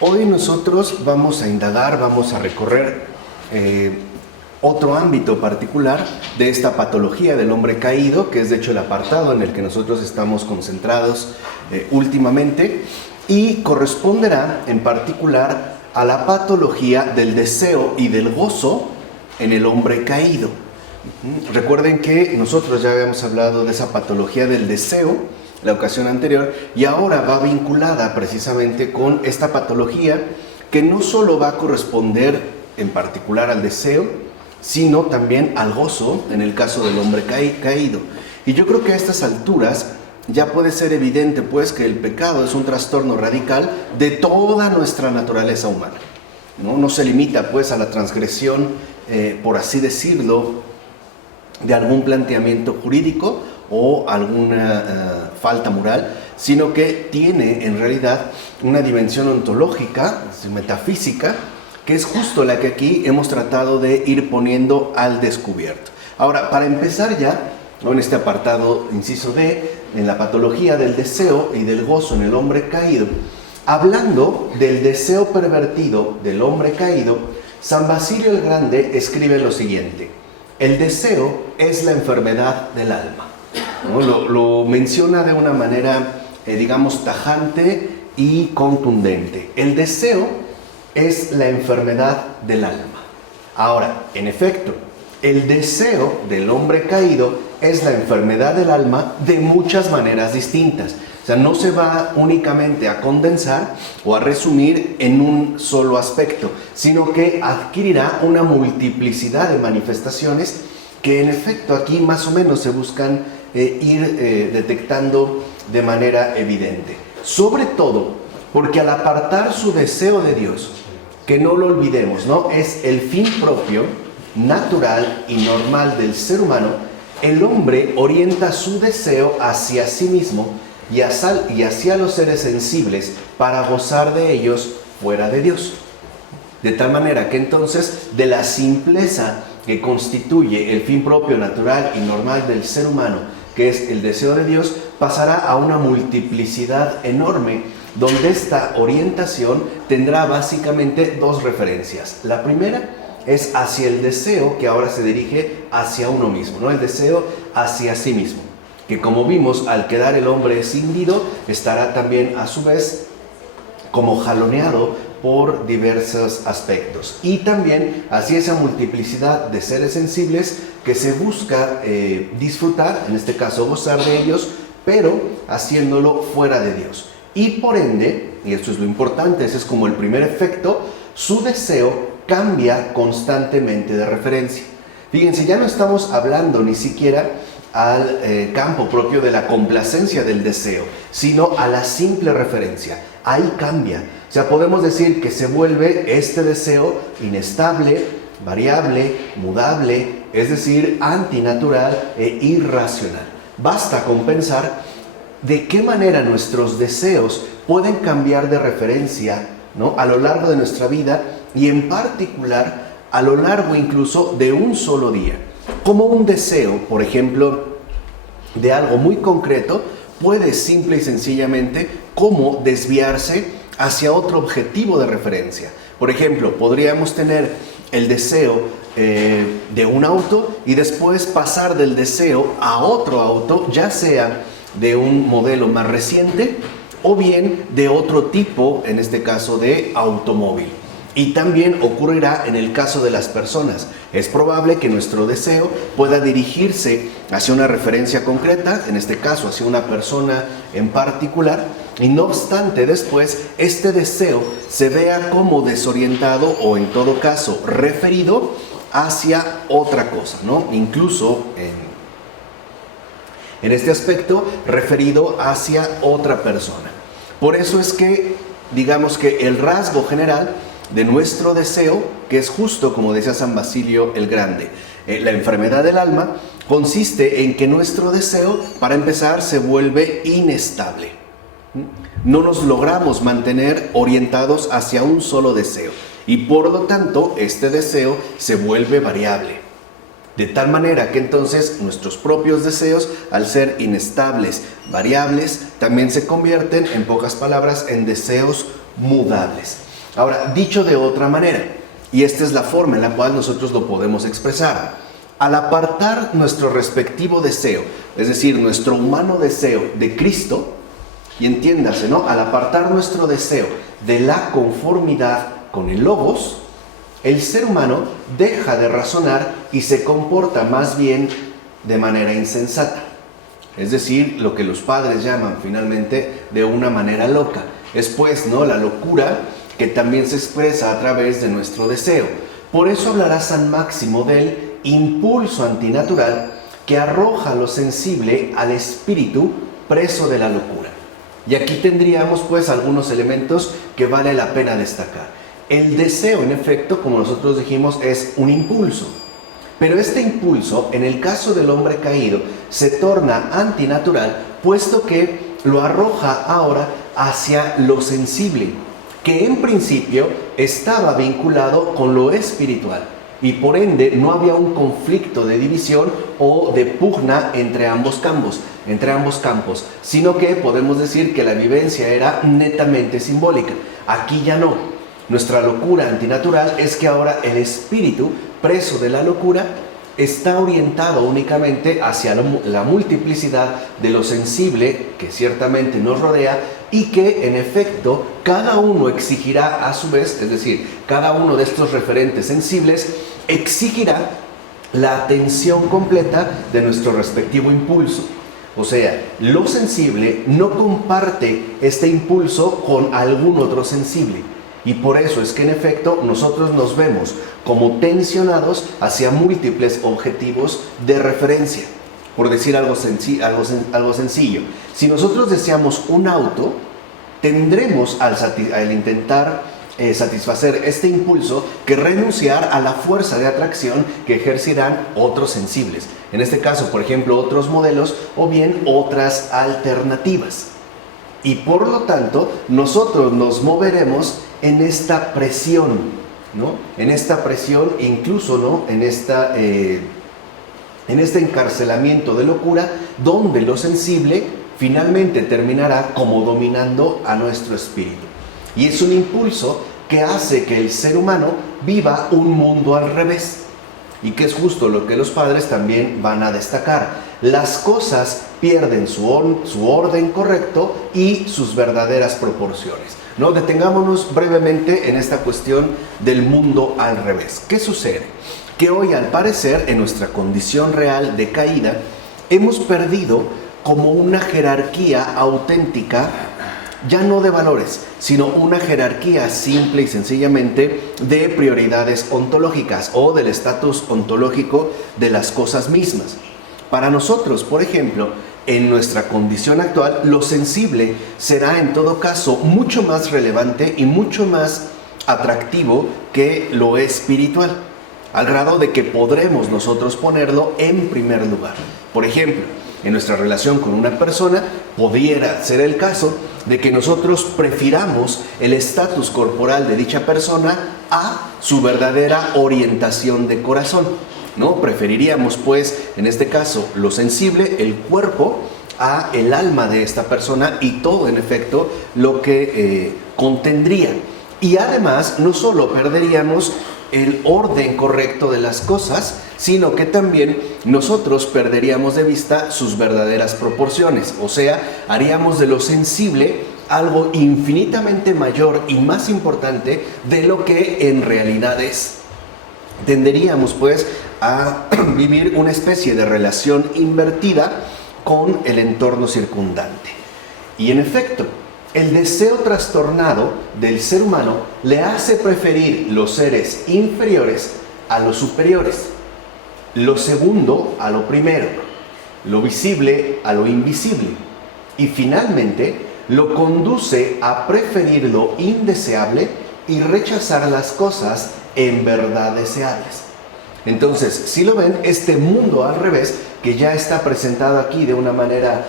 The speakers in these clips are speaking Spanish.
Hoy nosotros vamos a indagar, vamos a recorrer otro ámbito particular de esta patología del hombre caído, que es de hecho el apartado en el que nosotros estamos concentrados últimamente, y corresponderá en particular a la patología del deseo y del gozo en el hombre caído. Recuerden que nosotros ya habíamos hablado de esa patología del deseo la ocasión anterior, y ahora va vinculada precisamente con esta patología que no solo va a corresponder en particular al deseo, sino también al gozo en el caso del hombre caído. Y yo creo que a estas alturas ya puede ser evidente pues que el pecado es un trastorno radical de toda nuestra naturaleza humana. No se limita pues a la transgresión, por así decirlo, de algún planteamiento jurídico o alguna falta moral, sino que tiene en realidad una dimensión ontológica, metafísica, que es justo la que aquí hemos tratado de ir poniendo al descubierto. Ahora, para empezar ya, en este apartado, inciso D, en la patología del deseo y del gozo en el hombre caído, hablando del deseo pervertido del hombre caído, San Basilio el Grande escribe lo siguiente: el deseo es la enfermedad del alma. ¿No? Lo menciona de una manera, digamos, tajante y contundente. El deseo es la enfermedad del alma. Ahora, en efecto, el deseo del hombre caído es la enfermedad del alma de muchas maneras distintas. O sea, no se va únicamente a condensar o a resumir en un solo aspecto, sino que adquirirá una multiplicidad de manifestaciones que en efecto aquí más o menos se buscan ir detectando de manera evidente. Sobre todo porque al apartar su deseo de Dios, que no lo olvidemos, ¿no? Es el fin propio, natural y normal del ser humano, el hombre orienta su deseo hacia sí mismo y hacia los seres sensibles para gozar de ellos fuera de Dios. De tal manera que entonces de la simpleza que constituye el fin propio, natural y normal del ser humano, que es el deseo de Dios, pasará a una multiplicidad enorme, donde esta orientación tendrá básicamente dos referencias. La primera es hacia el deseo que ahora se dirige hacia uno mismo, ¿no? El deseo hacia sí mismo, que como vimos, al quedar el hombre escindido, estará también a su vez como jaloneado por diversos aspectos, y también hacia esa multiplicidad de seres sensibles que se busca disfrutar, en este caso gozar de ellos, pero haciéndolo fuera de Dios. Y por ende, y esto es lo importante, ese es como el primer efecto, su deseo cambia constantemente de referencia. Fíjense, ya no estamos hablando ni siquiera al campo propio de la complacencia del deseo, sino a la simple referencia. Ahí cambia. O sea, podemos decir que se vuelve este deseo inestable, variable, mudable, es decir, antinatural e irracional. Basta con pensar de qué manera nuestros deseos pueden cambiar de referencia, ¿no? A lo largo de nuestra vida, y en particular a lo largo incluso de un solo día. Como un deseo, por ejemplo, de algo muy concreto, puede simple y sencillamente como desviarse hacia otro objetivo de referencia. Por ejemplo, podríamos tener el deseo de un auto y después pasar del deseo a otro auto, ya sea de un modelo más reciente o bien de otro tipo, en este caso de automóvil. Y también ocurrirá en el caso de las personas. Es probable que nuestro deseo pueda dirigirse hacia una referencia concreta, en este caso hacia una persona en particular, y no obstante después este deseo se vea como desorientado o en todo caso referido hacia otra cosa, ¿no? Incluso en este aspecto referido hacia otra persona. Por eso es que, digamos que el rasgo general de nuestro deseo, que es justo como decía San Basilio el Grande, la enfermedad del alma, consiste en que nuestro deseo, para empezar, se vuelve inestable. No nos logramos mantener orientados hacia un solo deseo, y por lo tanto este deseo se vuelve variable. De tal manera que entonces nuestros propios deseos, al ser inestables, variables, también se convierten, en pocas palabras, en deseos mudables. Ahora, dicho de otra manera, y esta es la forma en la cual nosotros lo podemos expresar, al apartar nuestro respectivo deseo, es decir, nuestro humano deseo de Cristo, y entiéndase, ¿no? Al apartar nuestro deseo de la conformidad con el Logos, el ser humano deja de razonar y se comporta más bien de manera insensata. Es decir, lo que los padres llaman finalmente de una manera loca. Es pues, ¿no?, la locura que también se expresa a través de nuestro deseo. Por eso hablará San Máximo del impulso antinatural que arroja lo sensible al espíritu preso de la locura. Y aquí tendríamos pues algunos elementos que vale la pena destacar. El deseo, en efecto, como nosotros dijimos, es un impulso. Pero este impulso, en el caso del hombre caído, se torna antinatural, puesto que lo arroja ahora hacia lo sensible, que en principio estaba vinculado con lo espiritual, y por ende no había un conflicto de división o de pugna entre ambos campos, sino que podemos decir que la vivencia era netamente simbólica. Aquí ya no. Nuestra locura antinatural es que ahora el espíritu, preso de la locura, está orientado únicamente hacia la multiplicidad de lo sensible que ciertamente nos rodea, y que en efecto cada uno exigirá a su vez, es decir, cada uno de estos referentes sensibles exigirá la atención completa de nuestro respectivo impulso. O sea, lo sensible no comparte este impulso con algún otro sensible. Y por eso es que en efecto nosotros nos vemos como tensionados hacia múltiples objetivos de referencia. Por decir algo sencillo, si nosotros deseamos un auto, tendremos al intentar satisfacer este impulso que renunciar a la fuerza de atracción que ejercerán otros sensibles. En este caso, por ejemplo, otros modelos o bien otras alternativas. Y por lo tanto, nosotros nos moveremos en esta presión, ¿no? En esta presión, incluso, ¿no?, en este encarcelamiento de locura, donde lo sensible finalmente terminará como dominando a nuestro espíritu. Y es un impulso que hace que el ser humano viva un mundo al revés. Y que es justo lo que los padres también van a destacar. Las cosas pierden su orden correcto y sus verdaderas proporciones, ¿no? Detengámonos brevemente en esta cuestión del mundo al revés. ¿Qué sucede? Que hoy, al parecer, en nuestra condición real de caída, hemos perdido como una jerarquía auténtica, ya no de valores, sino una jerarquía simple y sencillamente de prioridades ontológicas o del estatus ontológico de las cosas mismas. Para nosotros, por ejemplo, en nuestra condición actual, lo sensible será en todo caso mucho más relevante y mucho más atractivo que lo espiritual, al grado de que podremos nosotros ponerlo en primer lugar. Por ejemplo, en nuestra relación con una persona, pudiera ser el caso de que nosotros prefiramos el estatus corporal de dicha persona a su verdadera orientación de corazón, ¿no? Preferiríamos, pues, en este caso, lo sensible, el cuerpo, a el alma de esta persona y todo, en efecto, lo que contendría. Y además, no solo perderíamos el orden correcto de las cosas, sino que también nosotros perderíamos de vista sus verdaderas proporciones. O sea, haríamos de lo sensible algo infinitamente mayor y más importante de lo que en realidad es. Tenderíamos pues a vivir una especie de relación invertida con el entorno circundante. Y en efecto, el deseo trastornado del ser humano le hace preferir los seres inferiores a los superiores, lo segundo a lo primero, lo visible a lo invisible, y finalmente lo conduce a preferir lo indeseable y rechazar las cosas en verdad deseables. Entonces, si lo ven, este mundo al revés, que ya está presentado aquí de una manera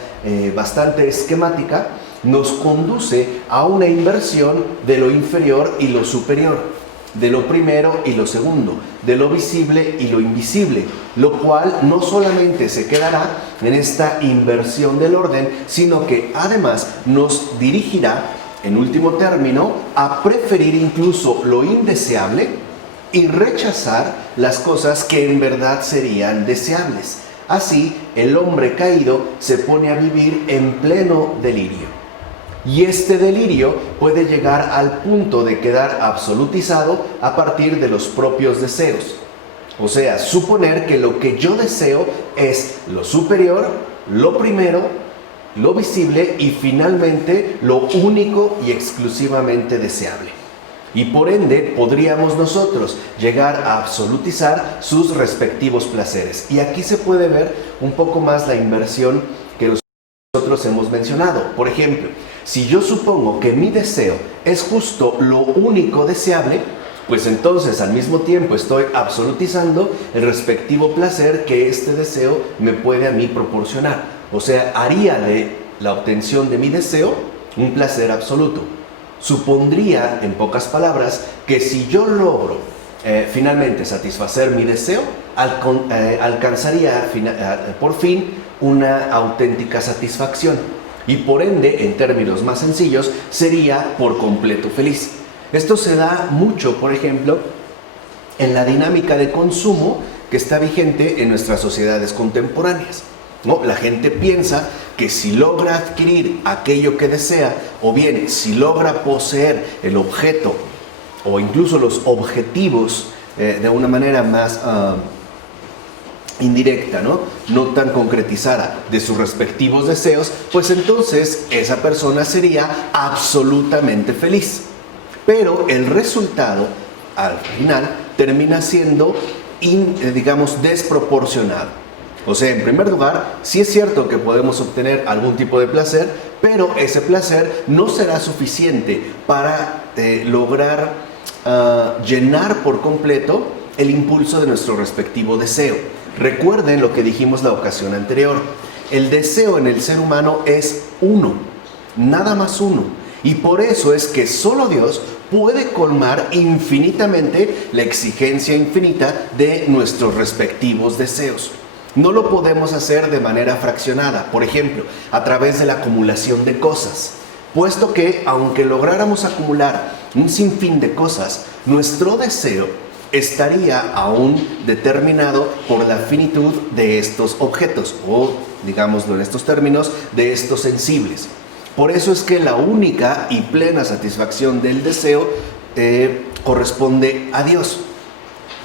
bastante esquemática, nos conduce a una inversión de lo inferior y lo superior, de lo primero y lo segundo, de lo visible y lo invisible, lo cual no solamente se quedará en esta inversión del orden, sino que además nos dirigirá en último término, a preferir incluso lo indeseable y rechazar las cosas que en verdad serían deseables. Así, el hombre caído se pone a vivir en pleno delirio. Y este delirio puede llegar al punto de quedar absolutizado a partir de los propios deseos. O sea, suponer que lo que yo deseo es lo superior, lo primero, lo visible y finalmente lo único y exclusivamente deseable. Y por ende podríamos nosotros llegar a absolutizar sus respectivos placeres. Y aquí se puede ver un poco más la inversión que nosotros hemos mencionado. Por ejemplo, si yo supongo que mi deseo es justo lo único deseable, pues entonces al mismo tiempo estoy absolutizando el respectivo placer que este deseo me puede a mí proporcionar. O sea, haría de la obtención de mi deseo un placer absoluto. Supondría, en pocas palabras, que si yo logro finalmente satisfacer mi deseo, alcanzaría por fin una auténtica satisfacción y por ende, en términos más sencillos, sería por completo feliz. Esto se da mucho, por ejemplo, en la dinámica de consumo que está vigente en nuestras sociedades contemporáneas, ¿no? La gente piensa que si logra adquirir aquello que desea, o bien si logra poseer el objeto o incluso los objetivos de una manera más indirecta, no tan concretizada de sus respectivos deseos, pues entonces esa persona sería absolutamente feliz. Pero el resultado, al final, termina siendo, digamos, desproporcionado. O sea, en primer lugar, sí es cierto que podemos obtener algún tipo de placer, pero ese placer no será suficiente para lograr llenar por completo el impulso de nuestro respectivo deseo. Recuerden lo que dijimos la ocasión anterior. El deseo en el ser humano es uno, nada más uno. Y por eso es que solo Dios puede colmar infinitamente la exigencia infinita de nuestros respectivos deseos. No lo podemos hacer de manera fraccionada, por ejemplo, a través de la acumulación de cosas, puesto que aunque lográramos acumular un sinfín de cosas, nuestro deseo estaría aún determinado por la finitud de estos objetos, o digámoslo en estos términos, de estos sensibles. Por eso es que la única y plena satisfacción del deseo corresponde a Dios.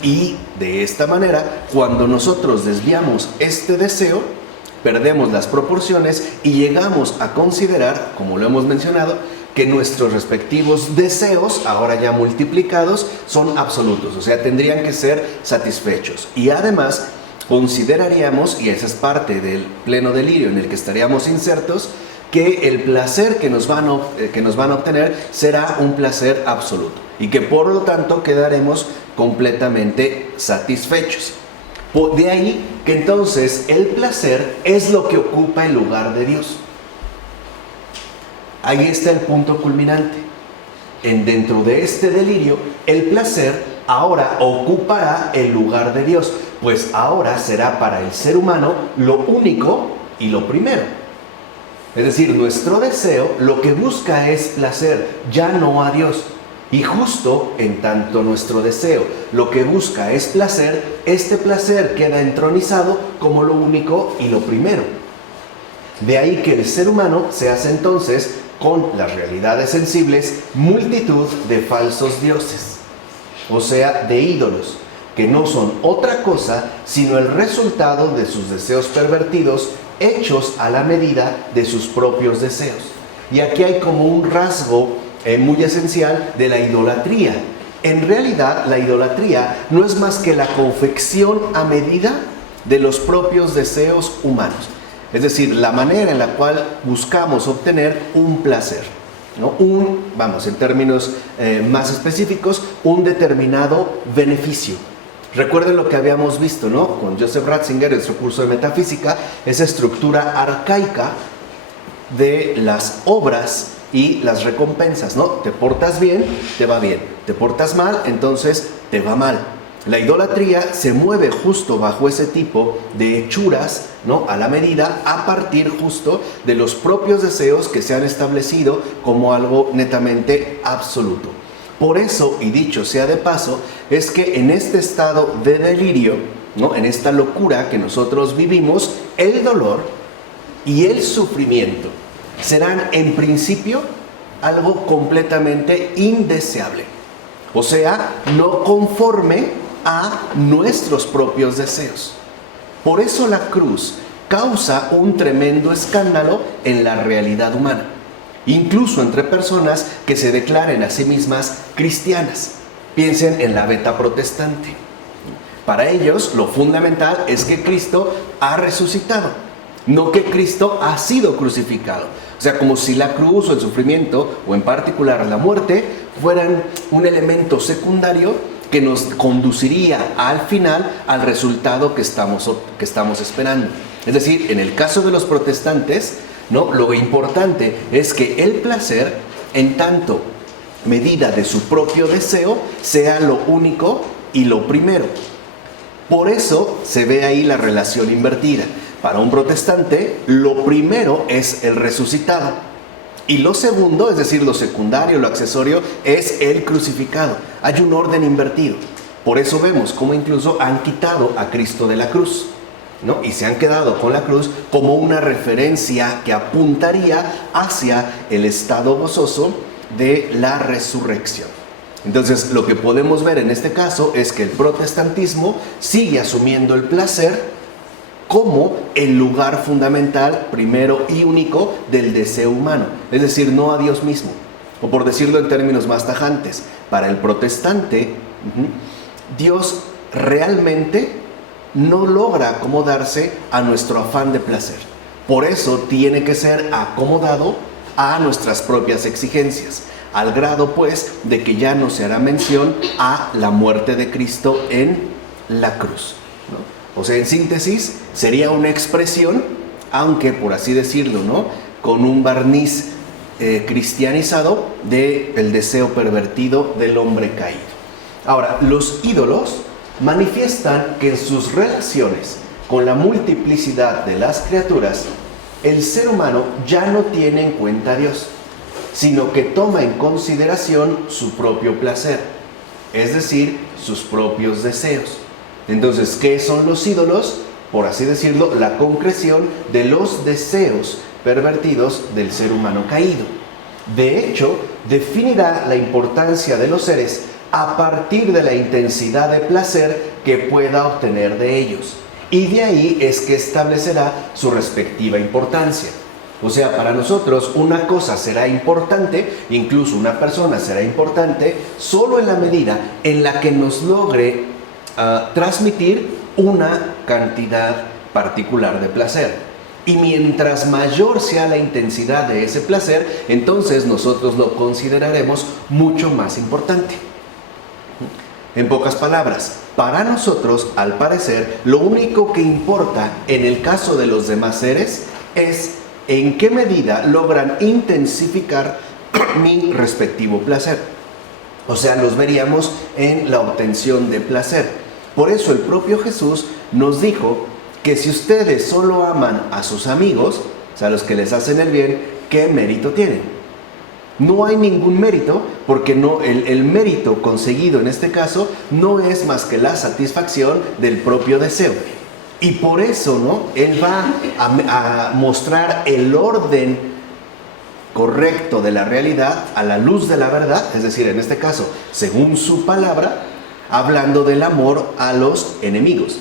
Y de esta manera, cuando nosotros desviamos este deseo, perdemos las proporciones y llegamos a considerar, como lo hemos mencionado, que nuestros respectivos deseos, ahora ya multiplicados, son absolutos, o sea, tendrían que ser satisfechos. Y además, consideraríamos, y esa es parte del pleno delirio en el que estaríamos insertos, que el placer que nos van a obtener será un placer absoluto y que por lo tanto quedaremos completamente satisfechos. De ahí que entonces el placer es lo que ocupa el lugar de Dios. Ahí está el punto culminante. Dentro de este delirio, el placer ahora ocupará el lugar de Dios, pues ahora será para el ser humano lo único y lo primero. Es decir, nuestro deseo lo que busca es placer, ya no a Dios. Y justo en tanto nuestro deseo lo que busca es placer, este placer queda entronizado como lo único y lo primero. De ahí que el ser humano se hace entonces, con las realidades sensibles, multitud de falsos dioses, o sea, de ídolos, que no son otra cosa sino el resultado de sus deseos pervertidos, hechos a la medida de sus propios deseos. Y aquí hay como un rasgo muy esencial de la idolatría. En realidad, la idolatría no es más que la confección a medida de los propios deseos humanos. Es decir, la manera en la cual buscamos obtener un placer, ¿no? En términos más específicos, un determinado beneficio. Recuerden lo que habíamos visto, ¿no? Con Joseph Ratzinger en su curso de metafísica, esa estructura arcaica de las obras y las recompensas, ¿no? Te portas bien, te va bien. Te portas mal, entonces te va mal. La idolatría se mueve justo bajo ese tipo de hechuras, ¿no?, a la medida, a partir justo de los propios deseos que se han establecido como algo netamente absoluto. Por eso, y dicho sea de paso, es que en este estado de delirio, ¿no?, en esta locura que nosotros vivimos, el dolor y el sufrimiento serán en principio algo completamente indeseable. O sea, no conforme a nuestros propios deseos. Por eso la cruz causa un tremendo escándalo en la realidad humana, incluso entre personas que se declaren a sí mismas cristianas. Piensen en la beta protestante. Para ellos lo fundamental es que Cristo ha resucitado, no que Cristo ha sido crucificado. O sea, como si la cruz o el sufrimiento, o en particular la muerte, fueran un elemento secundario que nos conduciría al final al resultado que estamos esperando. Es decir, en el caso de los protestantes, ¿no?, lo importante es que el placer, en tanto medida de su propio deseo, sea lo único y lo primero. Por eso se ve ahí la relación invertida. Para un protestante, lo primero es el resucitado. Y lo segundo, es decir, lo secundario, lo accesorio, es el crucificado. Hay un orden invertido. Por eso vemos cómo incluso han quitado a Cristo de la cruz, ¿no?, y se han quedado con la cruz como una referencia que apuntaría hacia el estado gozoso de la resurrección. Entonces, lo que podemos ver en este caso es que el protestantismo sigue asumiendo el placer como el lugar fundamental, primero y único, del deseo humano, es decir, no a Dios mismo. O por decirlo en términos más tajantes, para el protestante, Dios realmente no logra acomodarse a nuestro afán de placer. Por eso tiene que ser acomodado a nuestras propias exigencias, al grado pues de que ya no se hará mención a la muerte de Cristo en la cruz, ¿no? O sea, en síntesis, sería una expresión, aunque por así decirlo, ¿no?, con un barniz cristianizado del deseo pervertido del hombre caído. Ahora, los ídolos manifiestan que en sus relaciones con la multiplicidad de las criaturas, el ser humano ya no tiene en cuenta a Dios, sino que toma en consideración su propio placer, es decir, sus propios deseos. Entonces, ¿qué son los ídolos? Por así decirlo, la concreción de los deseos pervertidos del ser humano caído. De hecho, definirá la importancia de los seres a partir de la intensidad de placer que pueda obtener de ellos. Y de ahí es que establecerá su respectiva importancia. O sea, para nosotros una cosa será importante, incluso una persona será importante, solo en la medida en la que nos logre transmitir una cantidad particular de placer. Y mientras mayor sea la intensidad de ese placer, entonces nosotros lo consideraremos mucho más importante. En pocas palabras, para nosotros, al parecer, lo único que importa en el caso de los demás seres es en qué medida logran intensificar mi respectivo placer. O sea, los veríamos en la obtención de placer. Por eso el propio Jesús nos dijo que si ustedes solo aman a sus amigos, o sea, a los que les hacen el bien, ¿qué mérito tienen? No hay ningún mérito, porque el mérito conseguido en este caso no es más que la satisfacción del propio deseo. Y por eso, ¿no?, Él va a mostrar el orden correcto de la realidad a la luz de la verdad, es decir, en este caso, según su palabra, hablando del amor a los enemigos,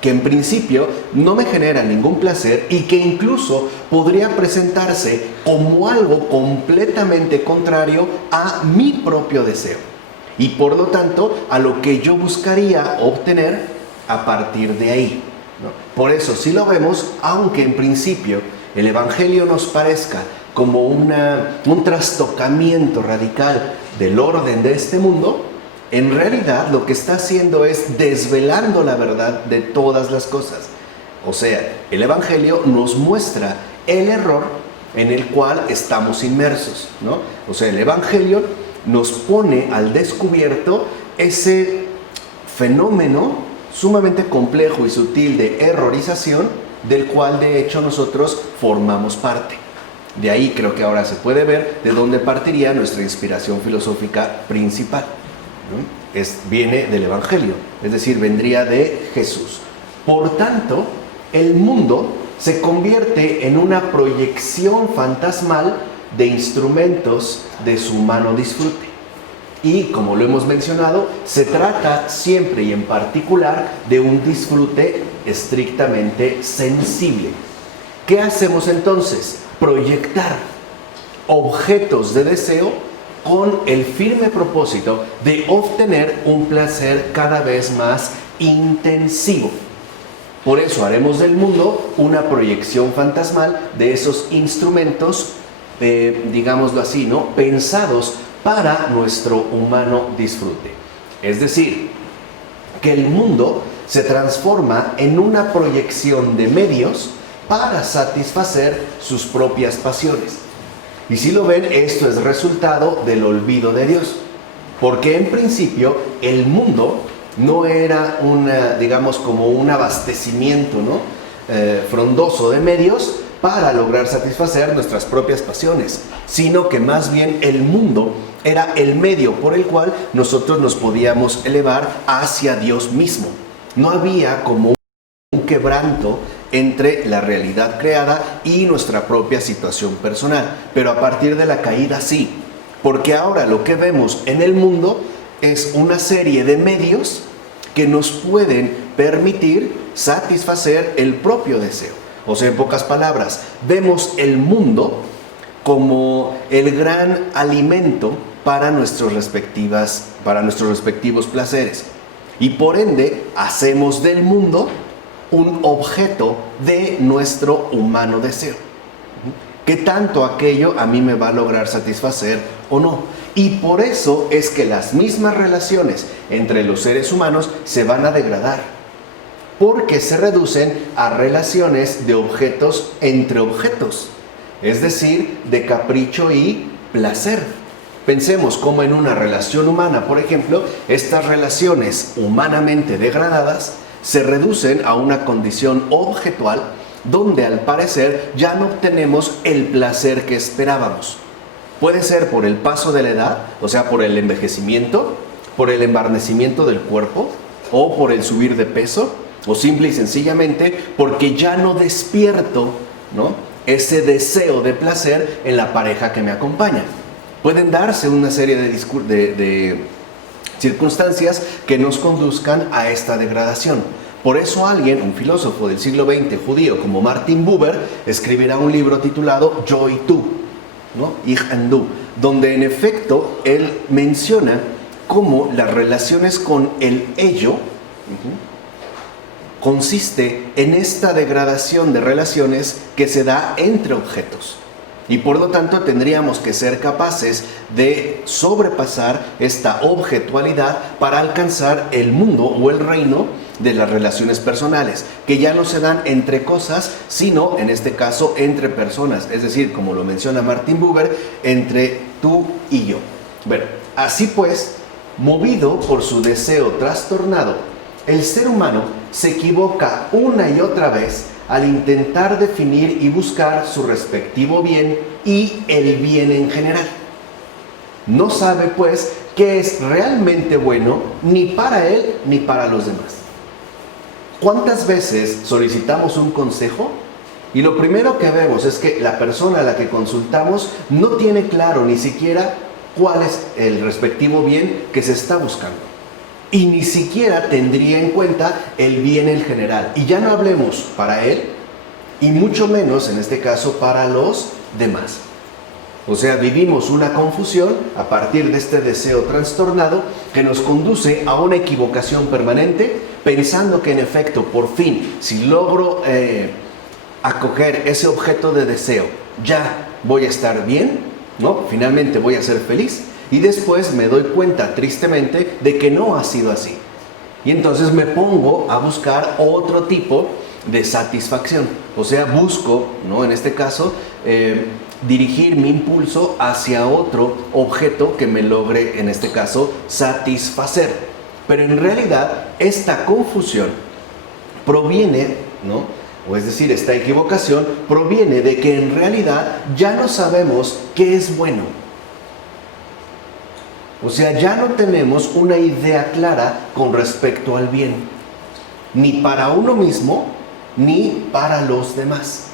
que en principio no me genera ningún placer y que incluso podría presentarse como algo completamente contrario a mi propio deseo y por lo tanto a lo que yo buscaría obtener a partir de ahí, ¿no? Por eso, si lo vemos, aunque en principio el Evangelio nos parezca como un trastocamiento radical del orden de este mundo, en realidad lo que está haciendo es desvelando la verdad de todas las cosas. O sea, el Evangelio nos muestra el error en el cual estamos inmersos, ¿no? O sea, el Evangelio nos pone al descubierto ese fenómeno sumamente complejo y sutil de errorización, del cual de hecho nosotros formamos parte. De ahí creo que ahora se puede ver de dónde partiría nuestra inspiración filosófica principal, ¿no? Viene del Evangelio, es decir, vendría de Jesús. Por tanto, el mundo se convierte en una proyección fantasmal de instrumentos de su humano disfrute. Y, como lo hemos mencionado, se trata siempre y en particular de un disfrute estrictamente sensible. ¿Qué hacemos entonces? Proyectar objetos de deseo con el firme propósito de obtener un placer cada vez más intensivo. Por eso haremos del mundo una proyección fantasmal de esos instrumentos, digámoslo así, ¿no?, pensados para nuestro humano disfrute. Es decir, que el mundo se transforma en una proyección de medios para satisfacer sus propias pasiones. Y si lo ven, esto es resultado del olvido de Dios. Porque en principio el mundo no era digamos, como un abastecimiento, ¿no?, frondoso de medios para lograr satisfacer nuestras propias pasiones, sino que más bien el mundo era el medio por el cual nosotros nos podíamos elevar hacia Dios mismo. No había como un quebranto entre la realidad creada y nuestra propia situación personal, pero a partir de la caída sí, porque ahora lo que vemos en el mundo es una serie de medios que nos pueden permitir satisfacer el propio deseo. O sea, en pocas palabras, vemos el mundo como el gran alimento para nuestros respectivos placeres. Y por ende, hacemos del mundo un objeto de nuestro humano deseo. ¿Qué tanto aquello a mí me va a lograr satisfacer o no? Y por eso es que las mismas relaciones entre los seres humanos se van a degradar, porque se reducen a relaciones de objetos entre objetos, es decir, de capricho y placer. Pensemos cómo en una relación humana, por ejemplo, estas relaciones humanamente degradadas se reducen a una condición objetual donde al parecer ya no obtenemos el placer que esperábamos. Puede ser por el paso de la edad, o sea, por el envejecimiento, por el embarnecimiento del cuerpo, o por el subir de peso, o simple y sencillamente porque ya no despierto, ¿no?, ese deseo de placer en la pareja que me acompaña. Pueden darse una serie de circunstancias que nos conduzcan a esta degradación. Por eso alguien, un filósofo del siglo XX judío como Martin Buber, escribirá un libro titulado Yo y tú, ¿no?, Ich und du, donde en efecto él menciona cómo las relaciones con el ello consiste en esta degradación de relaciones que se da entre objetos. Y por lo tanto tendríamos que ser capaces de sobrepasar esta objetualidad para alcanzar el mundo o el reino de las relaciones personales, que ya no se dan entre cosas, sino en este caso entre personas, es decir, como lo menciona Martin Buber, entre tú y yo. Bueno, así pues, movido por su deseo trastornado, el ser humano se equivoca una y otra vez al intentar definir y buscar su respectivo bien y el bien en general. No sabe, pues, qué es realmente bueno ni para él ni para los demás. ¿Cuántas veces solicitamos un consejo? Y lo primero que vemos es que la persona a la que consultamos no tiene claro ni siquiera cuál es el respectivo bien que se está buscando. Y ni siquiera tendría en cuenta el bien en general. Y ya no hablemos para él, y mucho menos en este caso para los demás. O sea, vivimos una confusión a partir de este deseo trastornado que nos conduce a una equivocación permanente, pensando que en efecto, por fin, si logro acoger ese objeto de deseo, ya voy a estar bien, ¿no? Finalmente voy a ser feliz. Y después me doy cuenta, tristemente, de que no ha sido así. Y entonces me pongo a buscar otro tipo de satisfacción. O sea, busco, ¿no?, en este caso, dirigir mi impulso hacia otro objeto que me logre, en este caso, satisfacer. Pero en realidad esta confusión proviene, ¿no? O es decir, esta equivocación proviene de que en realidad ya no sabemos qué es bueno. O sea, ya no tenemos una idea clara con respecto al bien, ni para uno mismo, ni para los demás,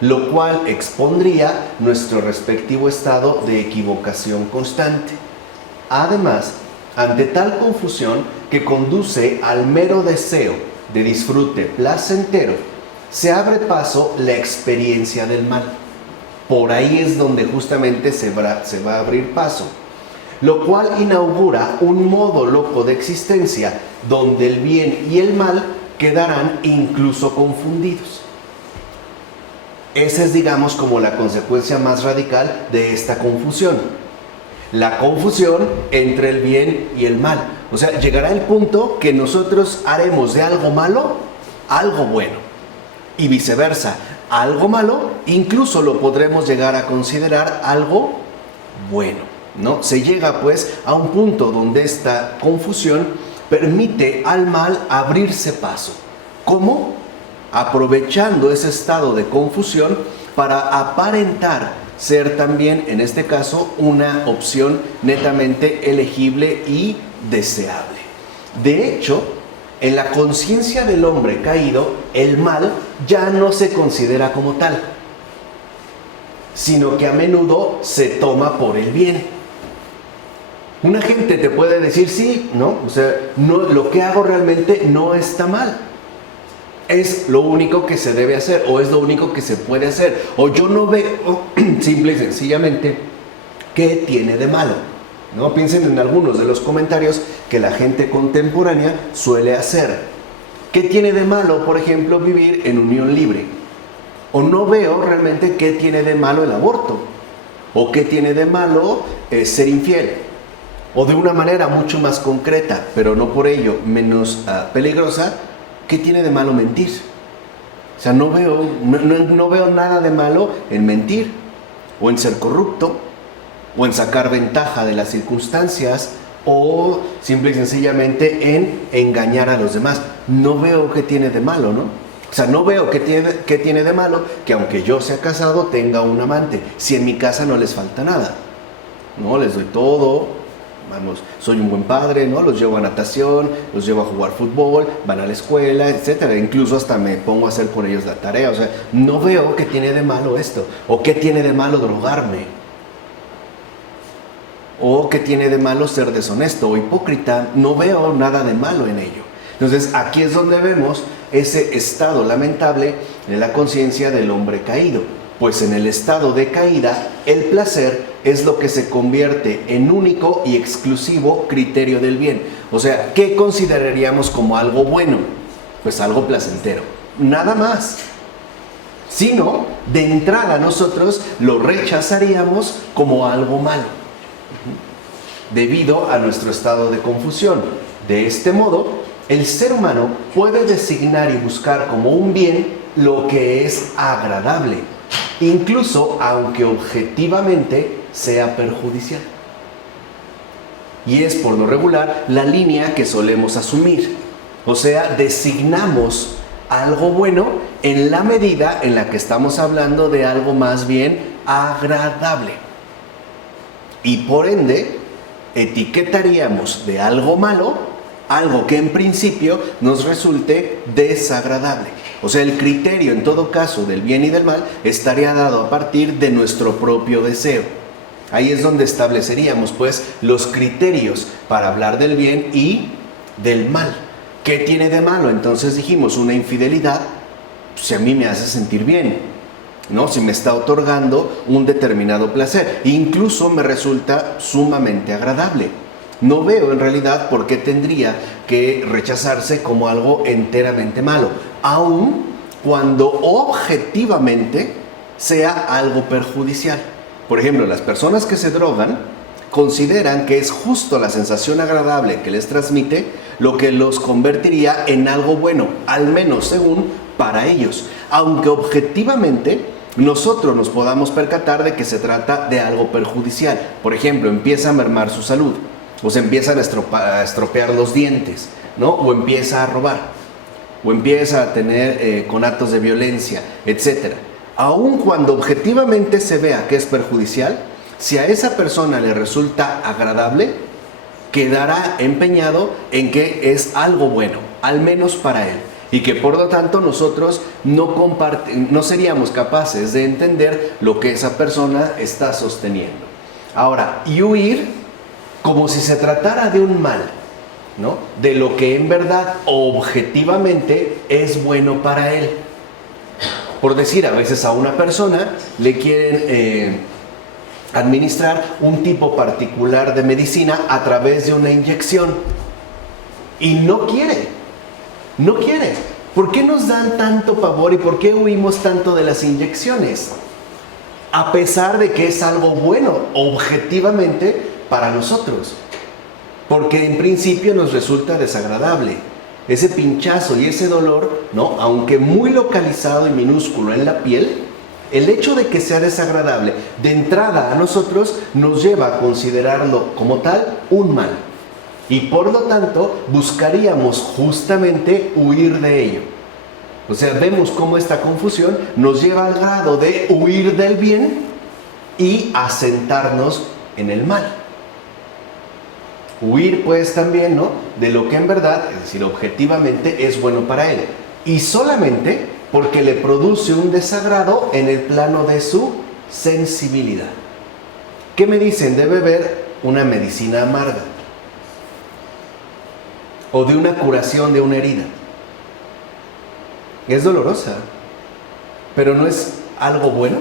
lo cual expondría nuestro respectivo estado de equivocación constante. Además, ante tal confusión que conduce al mero deseo de disfrute placentero, se abre paso la experiencia del mal. Por ahí es donde justamente se va a abrir paso, lo cual inaugura un modo loco de existencia donde el bien y el mal quedarán incluso confundidos. Esa es, digamos, como la consecuencia más radical de esta confusión. La confusión entre el bien y el mal. O sea, llegará el punto que nosotros haremos de algo malo algo bueno. Y viceversa, algo malo incluso lo podremos llegar a considerar algo bueno, ¿no? Se llega pues a un punto donde esta confusión permite al mal abrirse paso. ¿Cómo? Aprovechando ese estado de confusión para aparentar ser también, en este caso, una opción netamente elegible y deseable. De hecho, en la conciencia del hombre caído, el mal ya no se considera como tal, sino que a menudo se toma por el bien. Una gente te puede decir, sí, ¿no? O sea, no, lo que hago realmente no está mal. Es lo único que se debe hacer, o es lo único que se puede hacer, o yo no veo, simple y sencillamente, qué tiene de malo, ¿no? Piensen en algunos de los comentarios que la gente contemporánea suele hacer. ¿Qué tiene de malo, por ejemplo, vivir en unión libre? O no veo realmente qué tiene de malo el aborto, o qué tiene de malo ser infiel. O de una manera mucho más concreta, pero no por ello menos peligrosa, ¿qué tiene de malo mentir? O sea, no veo nada de malo en mentir, o en ser corrupto, o en sacar ventaja de las circunstancias, o simple y sencillamente en engañar a los demás. No veo qué tiene de malo, ¿no? O sea, no veo qué tiene de malo que aunque yo sea casado tenga un amante, si en mi casa no les falta nada, ¿no? Les doy todo. Vamos, soy un buen padre, ¿no? Los llevo a natación, los llevo a jugar fútbol, van a la escuela, etcétera. Incluso hasta me pongo a hacer por ellos la tarea. O sea, no veo qué tiene de malo esto. O qué tiene de malo drogarme. O qué tiene de malo ser deshonesto o hipócrita. No veo nada de malo en ello. Entonces, aquí es donde vemos ese estado lamentable de la conciencia del hombre caído. Pues en el estado de caída, el placer es lo que se convierte en único y exclusivo criterio del bien. O sea, ¿qué consideraríamos como algo bueno? Pues algo placentero. Nada más. Si no, de entrada nosotros lo rechazaríamos como algo malo, debido a nuestro estado de confusión. De este modo, el ser humano puede designar y buscar como un bien lo que es agradable, incluso aunque objetivamente sea perjudicial. Y es por lo regular la línea que solemos asumir. O sea, designamos algo bueno en la medida en la que estamos hablando de algo más bien agradable. Y por ende, etiquetaríamos de algo malo algo que en principio nos resulte desagradable. O sea, el criterio en todo caso del bien y del mal estaría dado a partir de nuestro propio deseo. Ahí es donde estableceríamos pues los criterios para hablar del bien y del mal. ¿Qué tiene de malo? Entonces dijimos, una infidelidad, si a mí me hace sentir bien, ¿no? Si me está otorgando un determinado placer, incluso me resulta sumamente agradable. No veo en realidad por qué tendría que rechazarse como algo enteramente malo, aun cuando objetivamente sea algo perjudicial. Por ejemplo, las personas que se drogan consideran que es justo la sensación agradable que les transmite lo que los convertiría en algo bueno, al menos según para ellos, aunque objetivamente nosotros nos podamos percatar de que se trata de algo perjudicial. Por ejemplo, empieza a mermar su salud. o se empiezan a estropear los dientes, ¿no? O empieza a robar, o empieza a tener conatos de violencia, etc. Aun cuando objetivamente se vea que es perjudicial, si a esa persona le resulta agradable, quedará empeñado en que es algo bueno, al menos para él, y que por lo tanto nosotros no seríamos capaces de entender lo que esa persona está sosteniendo. Ahora, y huir como si se tratara de un mal, ¿no? De lo que en verdad objetivamente es bueno para él. Por decir, a veces a una persona le quieren administrar un tipo particular de medicina a través de una inyección y no quiere. ¿Por qué nos dan tanto pavor y por qué huimos tanto de las inyecciones? A pesar de que es algo bueno objetivamente para nosotros, porque en principio nos resulta desagradable. Ese pinchazo y ese dolor, ¿no? Aunque muy localizado y minúsculo en la piel, el hecho de que sea desagradable de entrada a nosotros nos lleva a considerarlo como tal un mal. Y por lo tanto buscaríamos justamente huir de ello. O sea, vemos cómo esta confusión nos lleva al grado de huir del bien y asentarnos en el mal. Huir pues también, ¿no?, de lo que en verdad, es decir, objetivamente es bueno para él. Y solamente porque le produce un desagrado en el plano de su sensibilidad. ¿Qué me dicen? De beber una medicina amarga o de una curación de una herida. Es dolorosa, pero no es algo bueno.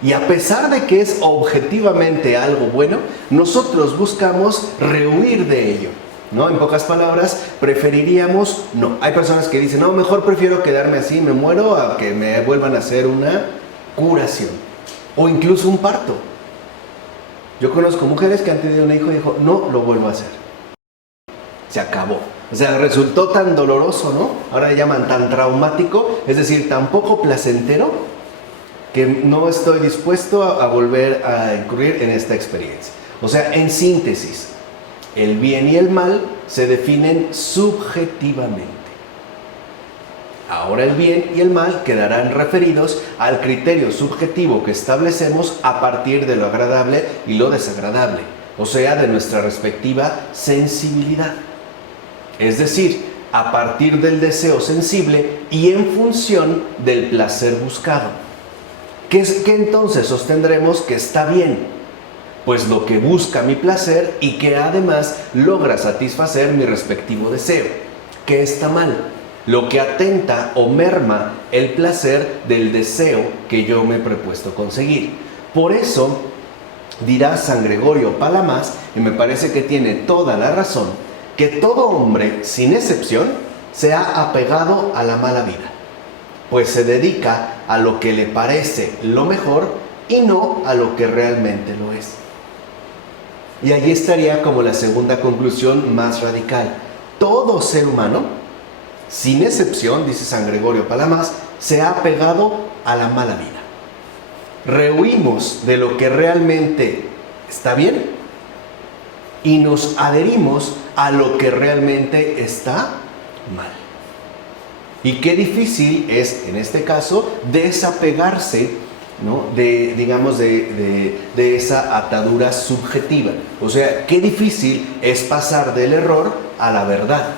Y a pesar de que es objetivamente algo bueno, nosotros buscamos rehuir de ello, ¿no? En pocas palabras, preferiríamos no. Hay personas que dicen, no, mejor prefiero quedarme así, me muero, a que me vuelvan a hacer una curación o incluso un parto. Yo conozco mujeres que han tenido un hijo y dijo, no lo vuelvo a hacer. Se acabó. O sea, resultó tan doloroso, ¿no? Ahora le llaman tan traumático, es decir, tan poco placentero, que no estoy dispuesto a volver a incurrir en esta experiencia. O sea, en síntesis, el bien y el mal se definen subjetivamente. Ahora el bien y el mal quedarán referidos al criterio subjetivo que establecemos a partir de lo agradable y lo desagradable, o sea, de nuestra respectiva sensibilidad. Es decir, a partir del deseo sensible y en función del placer buscado. ¿Qué entonces sostendremos que está bien? Pues lo que busca mi placer y que además logra satisfacer mi respectivo deseo. ¿Qué está mal? Lo que atenta o merma el placer del deseo que yo me he propuesto conseguir. Por eso dirá San Gregorio Palamas, y me parece que tiene toda la razón, que todo hombre, sin excepción, se ha apegado a la mala vida, pues se dedica a lo que le parece lo mejor y no a lo que realmente lo es. Y allí estaría como la segunda conclusión más radical. Todo ser humano, sin excepción, dice San Gregorio Palamas, se ha apegado a la mala vida. Rehuimos de lo que realmente está bien y nos adherimos a lo que realmente está mal. Y qué difícil es, en este caso, desapegarse, ¿no?, de esa atadura subjetiva. O sea, qué difícil es pasar del error a la verdad.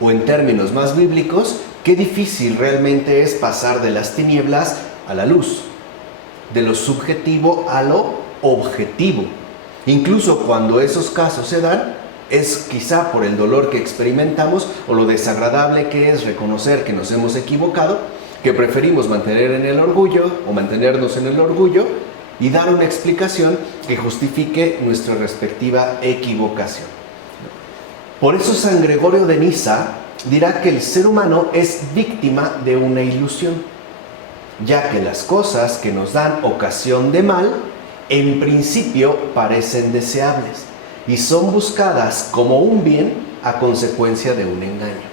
O en términos más bíblicos, qué difícil realmente es pasar de las tinieblas a la luz, de lo subjetivo a lo objetivo. Incluso cuando esos casos se dan, es quizá por el dolor que experimentamos o lo desagradable que es reconocer que nos hemos equivocado, que preferimos mantenernos en el orgullo y dar una explicación que justifique nuestra respectiva equivocación. Por eso San Gregorio de Nisa dirá que el ser humano es víctima de una ilusión, ya que las cosas que nos dan ocasión de mal, en principio parecen deseables y son buscadas como un bien a consecuencia de un engaño.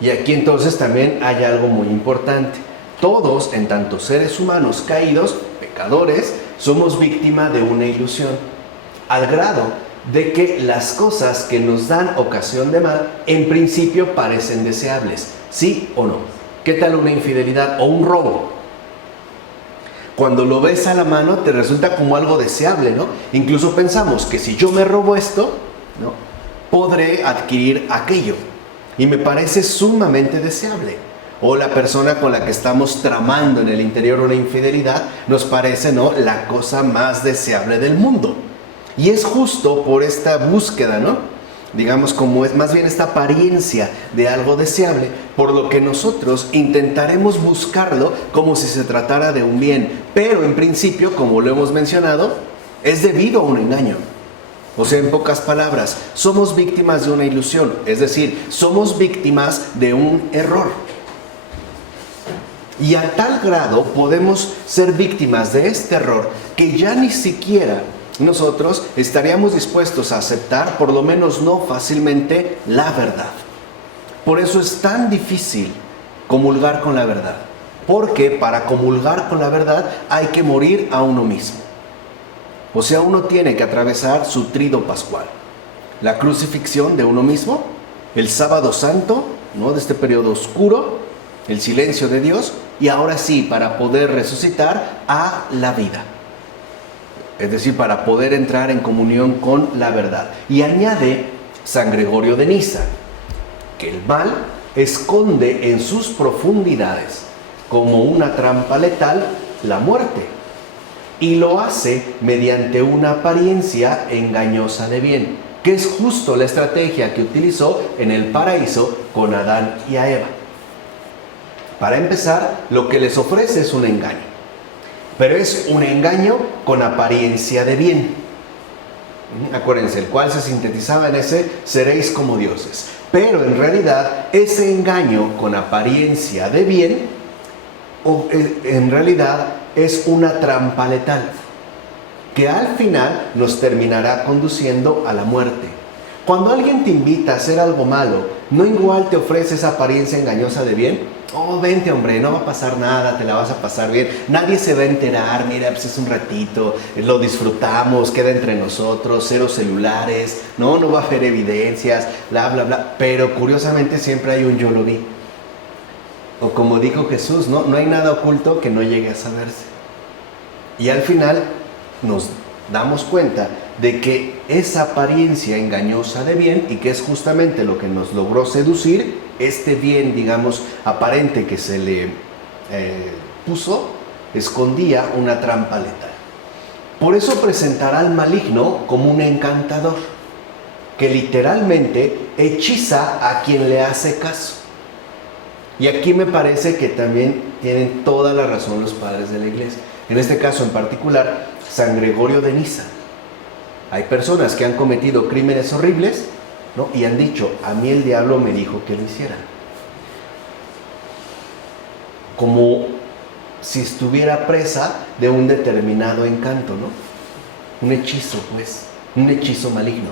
Y aquí entonces también hay algo muy importante. Todos, en tanto seres humanos caídos, pecadores, somos víctima de una ilusión, al grado de que las cosas que nos dan ocasión de mal, en principio parecen deseables, ¿sí o no? ¿Qué tal una infidelidad o un robo? Cuando lo ves a la mano te resulta como algo deseable, ¿no? Incluso pensamos que si yo me robo esto, ¿no?, podré adquirir aquello. Y me parece sumamente deseable. O la persona con la que estamos tramando en el interior una infidelidad nos parece, ¿no?, la cosa más deseable del mundo. Y es justo por esta búsqueda, ¿no?, digamos, como es más bien esta apariencia de algo deseable, por lo que nosotros intentaremos buscarlo como si se tratara de un bien, pero en principio, como lo hemos mencionado, es debido a un engaño. O sea, en pocas palabras, somos víctimas de una ilusión, es decir, somos víctimas de un error. Y a tal grado podemos ser víctimas de este error que ya ni siquiera nosotros estaríamos dispuestos a aceptar, por lo menos no fácilmente, la verdad. Por eso es tan difícil comulgar con la verdad, porque para comulgar con la verdad hay que morir a uno mismo. O sea, uno tiene que atravesar su trido pascual, la crucifixión de uno mismo, el sábado santo, ¿no?, de este periodo oscuro, el silencio de Dios, y ahora sí, para poder resucitar a la vida. Es decir, para poder entrar en comunión con la verdad. Y añade San Gregorio de Niza que el mal esconde en sus profundidades, como una trampa letal, la muerte, y lo hace mediante una apariencia engañosa de bien, que es justo la estrategia que utilizó en el paraíso con Adán y a Eva. Para empezar, lo que les ofrece es un engaño. Pero es un engaño con apariencia de bien. Acuérdense, el cual se sintetizaba en ese seréis como dioses. Pero en realidad, ese engaño con apariencia de bien, en realidad es una trampa letal, que al final nos terminará conduciendo a la muerte. Cuando alguien te invita a hacer algo malo, ¿no igual te ofrece esa apariencia engañosa de bien? Oh, vente hombre, no va a pasar nada, te la vas a pasar bien, nadie se va a enterar, mira, pues es un ratito, lo disfrutamos, queda entre nosotros, cero celulares, no va a haber evidencias, bla, bla, bla. Pero curiosamente siempre hay un yo lo vi. O como dijo Jesús, no hay nada oculto que no llegue a saberse. Y al final nos damos cuenta de que esa apariencia engañosa de bien, y que es justamente lo que nos logró seducir, este bien, digamos, aparente que se le puso, escondía una trampa letal. Por eso presentará al maligno como un encantador, que literalmente hechiza a quien le hace caso. Y aquí me parece que también tienen toda la razón los padres de la iglesia. En este caso en particular, San Gregorio de Niza. Hay personas que han cometido crímenes horribles, ¿no?, y han dicho, a mí el diablo me dijo que lo hiciera. Como si estuviera presa de un determinado encanto, ¿no? Un hechizo, pues, un hechizo maligno.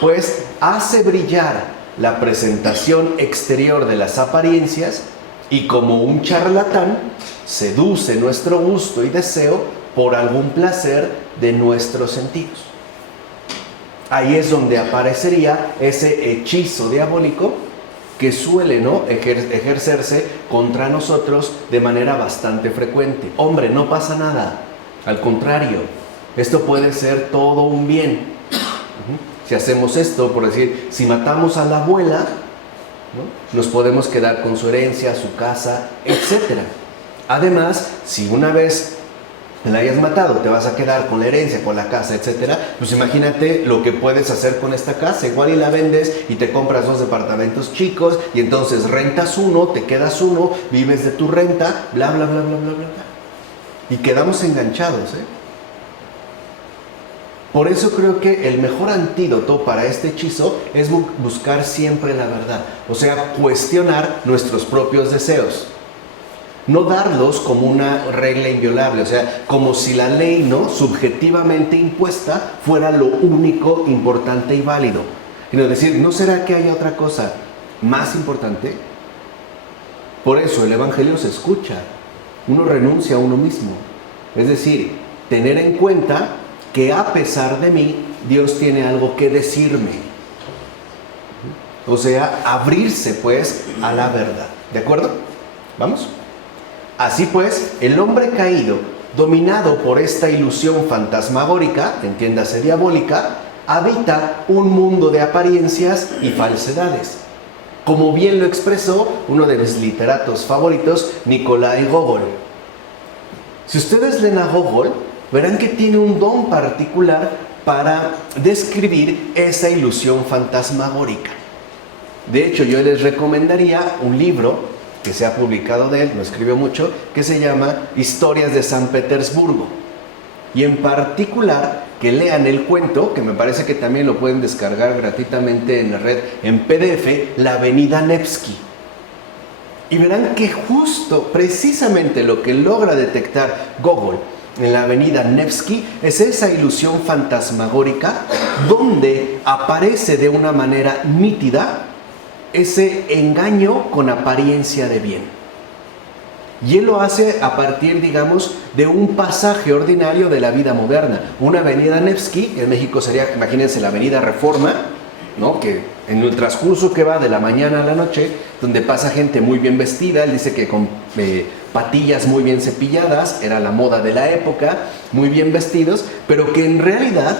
Pues hace brillar la presentación exterior de las apariencias y como un charlatán seduce nuestro gusto y deseo por algún placer de nuestros sentidos. Ahí es donde aparecería ese hechizo diabólico que suele, ¿no?, ejercerse contra nosotros de manera bastante frecuente. Hombre, no pasa nada. Al contrario, esto puede ser todo un bien. Si hacemos esto, por decir, si matamos a la abuela, ¿no?, nos podemos quedar con su herencia, su casa, etc. Además, si una vez la hayas matado, te vas a quedar con la herencia, con la casa, etcétera, pues imagínate lo que puedes hacer con esta casa. Igual y la vendes y te compras 2 departamentos chicos y entonces rentas uno, te quedas uno, vives de tu renta, bla, bla, bla, bla, bla, bla. Y quedamos enganchados, Por eso creo que el mejor antídoto para este hechizo es buscar siempre la verdad. O sea, cuestionar nuestros propios deseos. No darlos como una regla inviolable, o sea, como si la ley, ¿no?, subjetivamente impuesta fuera lo único importante y válido. Y no decir, ¿no será que hay otra cosa más importante? Por eso el Evangelio se escucha. Uno renuncia a uno mismo. Es decir, tener en cuenta que a pesar de mí, Dios tiene algo que decirme. O sea, abrirse pues a la verdad. ¿De acuerdo? ¿Vamos? Así pues, el hombre caído, dominado por esta ilusión fantasmagórica, entiéndase diabólica, habita un mundo de apariencias y falsedades. Como bien lo expresó uno de mis literatos favoritos, Nikolai Gogol. Si ustedes leen a Gogol, verán que tiene un don particular para describir esa ilusión fantasmagórica. De hecho, yo les recomendaría un libro que se ha publicado de él, no escribió mucho, que se llama Historias de San Petersburgo. Y en particular, que lean el cuento, que me parece que también lo pueden descargar gratuitamente en la red, en PDF, La Avenida Nevsky. Y verán que justo, precisamente lo que logra detectar Gogol en la Avenida Nevsky es esa ilusión fantasmagórica donde aparece de una manera nítida ese engaño con apariencia de bien. Y él lo hace a partir, digamos, de un pasaje ordinario de la vida moderna. Una avenida Nevsky, en México sería, imagínense, la avenida Reforma, ¿no? Que en el transcurso que va de la mañana a la noche, donde pasa gente muy bien vestida, él dice que con patillas muy bien cepilladas, era la moda de la época, muy bien vestidos, pero que en realidad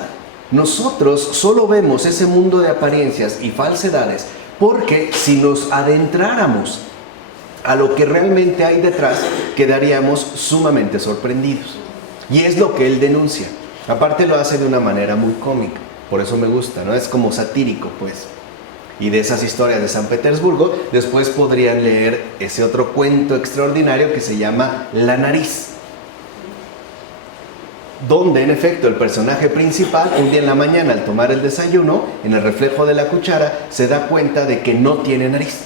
nosotros solo vemos ese mundo de apariencias y falsedades porque si nos adentráramos a lo que realmente hay detrás, quedaríamos sumamente sorprendidos. Y es lo que él denuncia. Aparte lo hace de una manera muy cómica, por eso me gusta, ¿no? Es como satírico, pues. Y de esas historias de San Petersburgo, después podrían leer ese otro cuento extraordinario que se llama La Nariz, donde en efecto el personaje principal, un día en la mañana al tomar el desayuno, en el reflejo de la cuchara, se da cuenta de que no tiene nariz.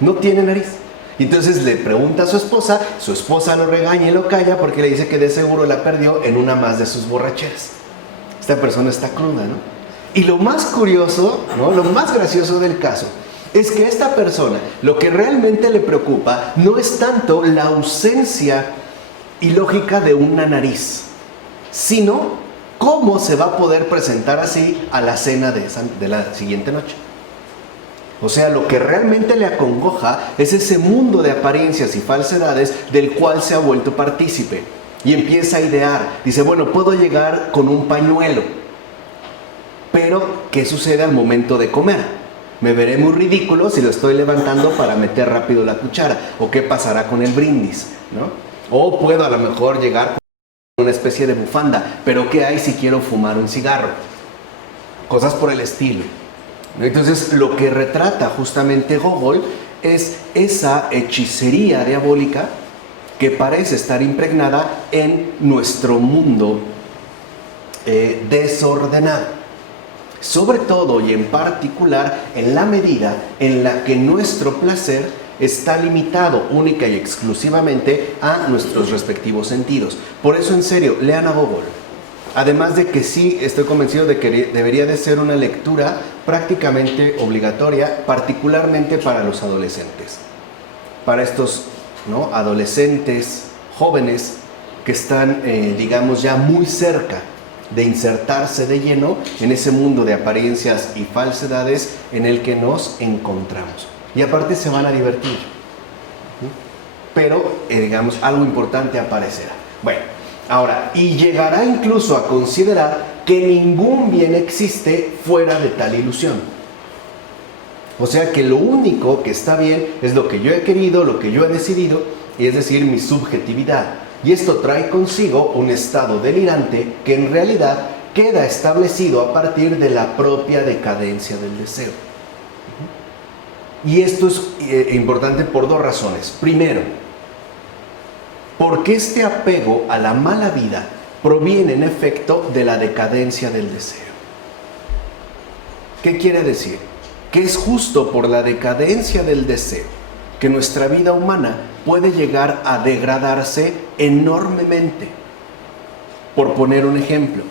No tiene nariz. Entonces le pregunta a su esposa lo regaña y lo calla porque le dice que de seguro la perdió en una más de sus borracheras. Esta persona está cruda, ¿no? Y lo más curioso, ¿no? Lo más gracioso del caso es que a esta persona lo que realmente le preocupa no es tanto la ausencia ilógica de una nariz, sino cómo se va a poder presentar así a la cena de la siguiente noche. O sea, lo que realmente le acongoja es ese mundo de apariencias y falsedades del cual se ha vuelto partícipe. Y empieza a idear, dice, bueno, puedo llegar con un pañuelo, pero ¿qué sucede al momento de comer? Me veré muy ridículo si lo estoy levantando para meter rápido la cuchara, o qué pasará con el brindis, ¿no? O puedo a lo mejor llegar con una especie de bufanda, pero ¿qué hay si quiero fumar un cigarro? Cosas por el estilo. Entonces, lo que retrata justamente Gogol es esa hechicería diabólica que parece estar impregnada en nuestro mundo desordenado. Sobre todo y en particular en la medida en la que nuestro placer está limitado única y exclusivamente a nuestros respectivos sentidos. Por eso, en serio, lean a Gogol. Además de que sí, estoy convencido de que debería de ser una lectura prácticamente obligatoria, particularmente para los adolescentes. Para estos, ¿no?, adolescentes, jóvenes, que están, digamos, ya muy cerca de insertarse de lleno en ese mundo de apariencias y falsedades en el que nos encontramos. Y aparte se van a divertir. Pero, digamos, algo importante aparecerá. Bueno, ahora, y llegará incluso a considerar que ningún bien existe fuera de tal ilusión. O sea que lo único que está bien es lo que yo he querido, lo que yo he decidido, y es decir, mi subjetividad. Y esto trae consigo un estado delirante que en realidad queda establecido a partir de la propia decadencia del deseo. Y esto es importante por dos razones. Primero, porque este apego a la mala vida proviene en efecto de la decadencia del deseo. ¿Qué quiere decir? Que es justo por la decadencia del deseo que nuestra vida humana puede llegar a degradarse enormemente. Por poner un ejemplo,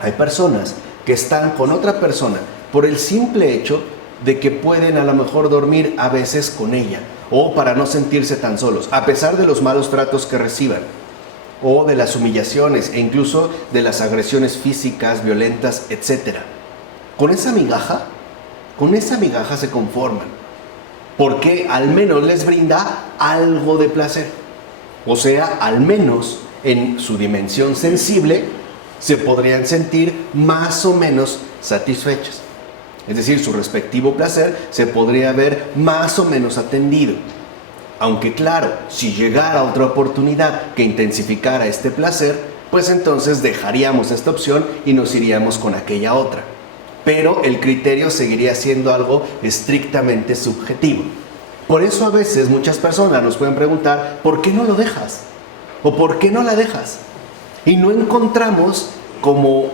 hay personas que están con otra persona por el simple hecho de que pueden a lo mejor dormir a veces con ella, o para no sentirse tan solos, a pesar de los malos tratos que reciban. o de las humillaciones e incluso de las agresiones físicas, violentas, etc. Con esa migaja se conforman, porque al menos les brinda algo de placer. O sea, al menos en su dimensión sensible se podrían sentir más o menos satisfechos. Es decir, su respectivo placer se podría ver más o menos atendido. Aunque claro, si llegara otra oportunidad que intensificara este placer, pues entonces dejaríamos esta opción y nos iríamos con aquella otra. Pero el criterio seguiría siendo algo estrictamente subjetivo. Por eso a veces muchas personas nos pueden preguntar, ¿por qué no lo dejas? ¿O por qué no la dejas? Y no encontramos como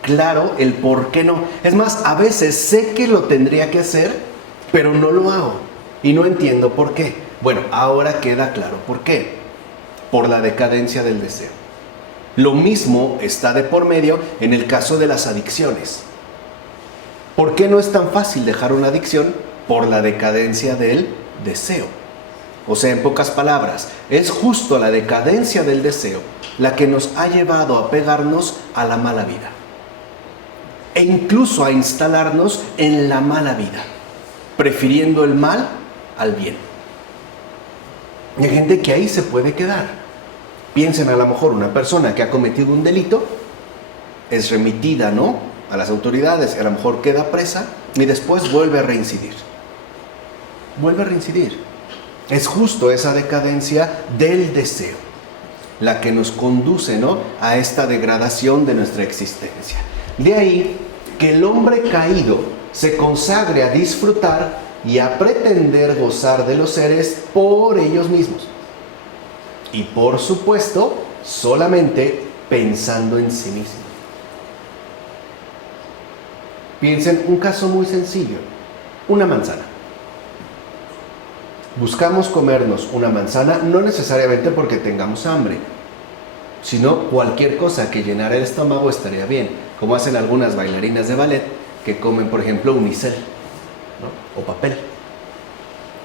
claro el por qué no. Es más, a veces sé que lo tendría que hacer, pero no lo hago. Y no entiendo por qué. Bueno, ahora queda claro por qué. Por la decadencia del deseo. Lo mismo está de por medio en el caso de las adicciones. ¿Por qué no es tan fácil dejar una adicción? Por la decadencia del deseo. O sea, en pocas palabras, es justo la decadencia del deseo la que nos ha llevado a pegarnos a la mala vida. E incluso a instalarnos en la mala vida, prefiriendo el mal al bien. Y hay gente que ahí se puede quedar. Piensen a lo mejor una persona que ha cometido un delito, es remitida, ¿no?, a las autoridades, a lo mejor queda presa y después vuelve a reincidir. Vuelve a reincidir. Es justo esa decadencia del deseo la que nos conduce, ¿no?, a esta degradación de nuestra existencia. De ahí que el hombre caído se consagre a disfrutar y a pretender gozar de los seres por ellos mismos. Y por supuesto, solamente pensando en sí mismo. Piensen un caso muy sencillo. Una manzana. Buscamos comernos una manzana no necesariamente porque tengamos hambre, sino cualquier cosa que llenara el estómago estaría bien, como hacen algunas bailarinas de ballet que comen, por ejemplo, unicel, ¿no?, o papel,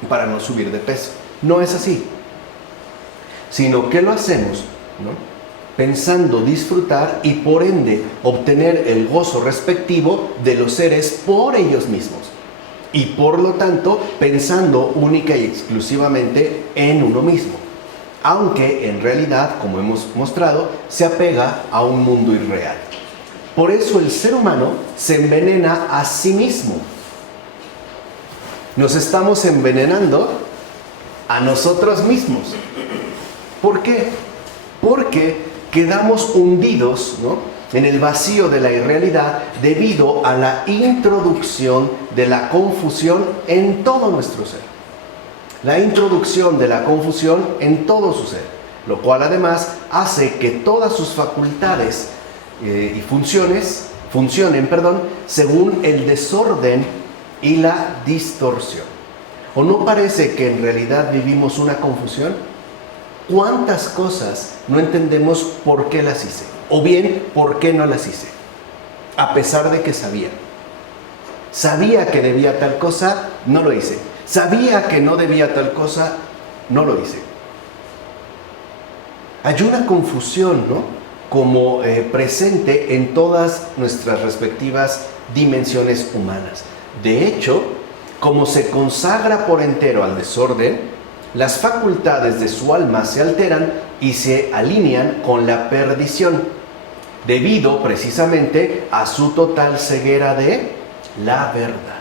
para no subir de peso. No es así, sino que lo hacemos, ¿no?, pensando disfrutar y por ende obtener el gozo respectivo de los seres por ellos mismos. Y por lo tanto, pensando única y exclusivamente en uno mismo. Aunque en realidad, como hemos mostrado, se apega a un mundo irreal. Por eso el ser humano se envenena a sí mismo. Nos estamos envenenando a nosotros mismos. ¿Por qué? Porque quedamos hundidos, ¿no?, en el vacío de la irrealidad debido a la introducción de la confusión en todo nuestro ser. La introducción de la confusión en todo su ser, lo cual además hace que todas sus facultades y funcionen, según el desorden y la distorsión. ¿O no parece que en realidad vivimos una confusión? ¿Cuántas cosas no entendemos por qué las hice? O bien, ¿por qué no las hice? A pesar de que sabía. Sabía que debía tal cosa, no lo hice. Sabía que no debía tal cosa, no lo hice. Hay una confusión, ¿no?, como presente en todas nuestras respectivas dimensiones humanas. De hecho, como se consagra por entero al desorden, las facultades de su alma se alteran y se alinean con la perdición, debido precisamente a su total ceguera de la verdad.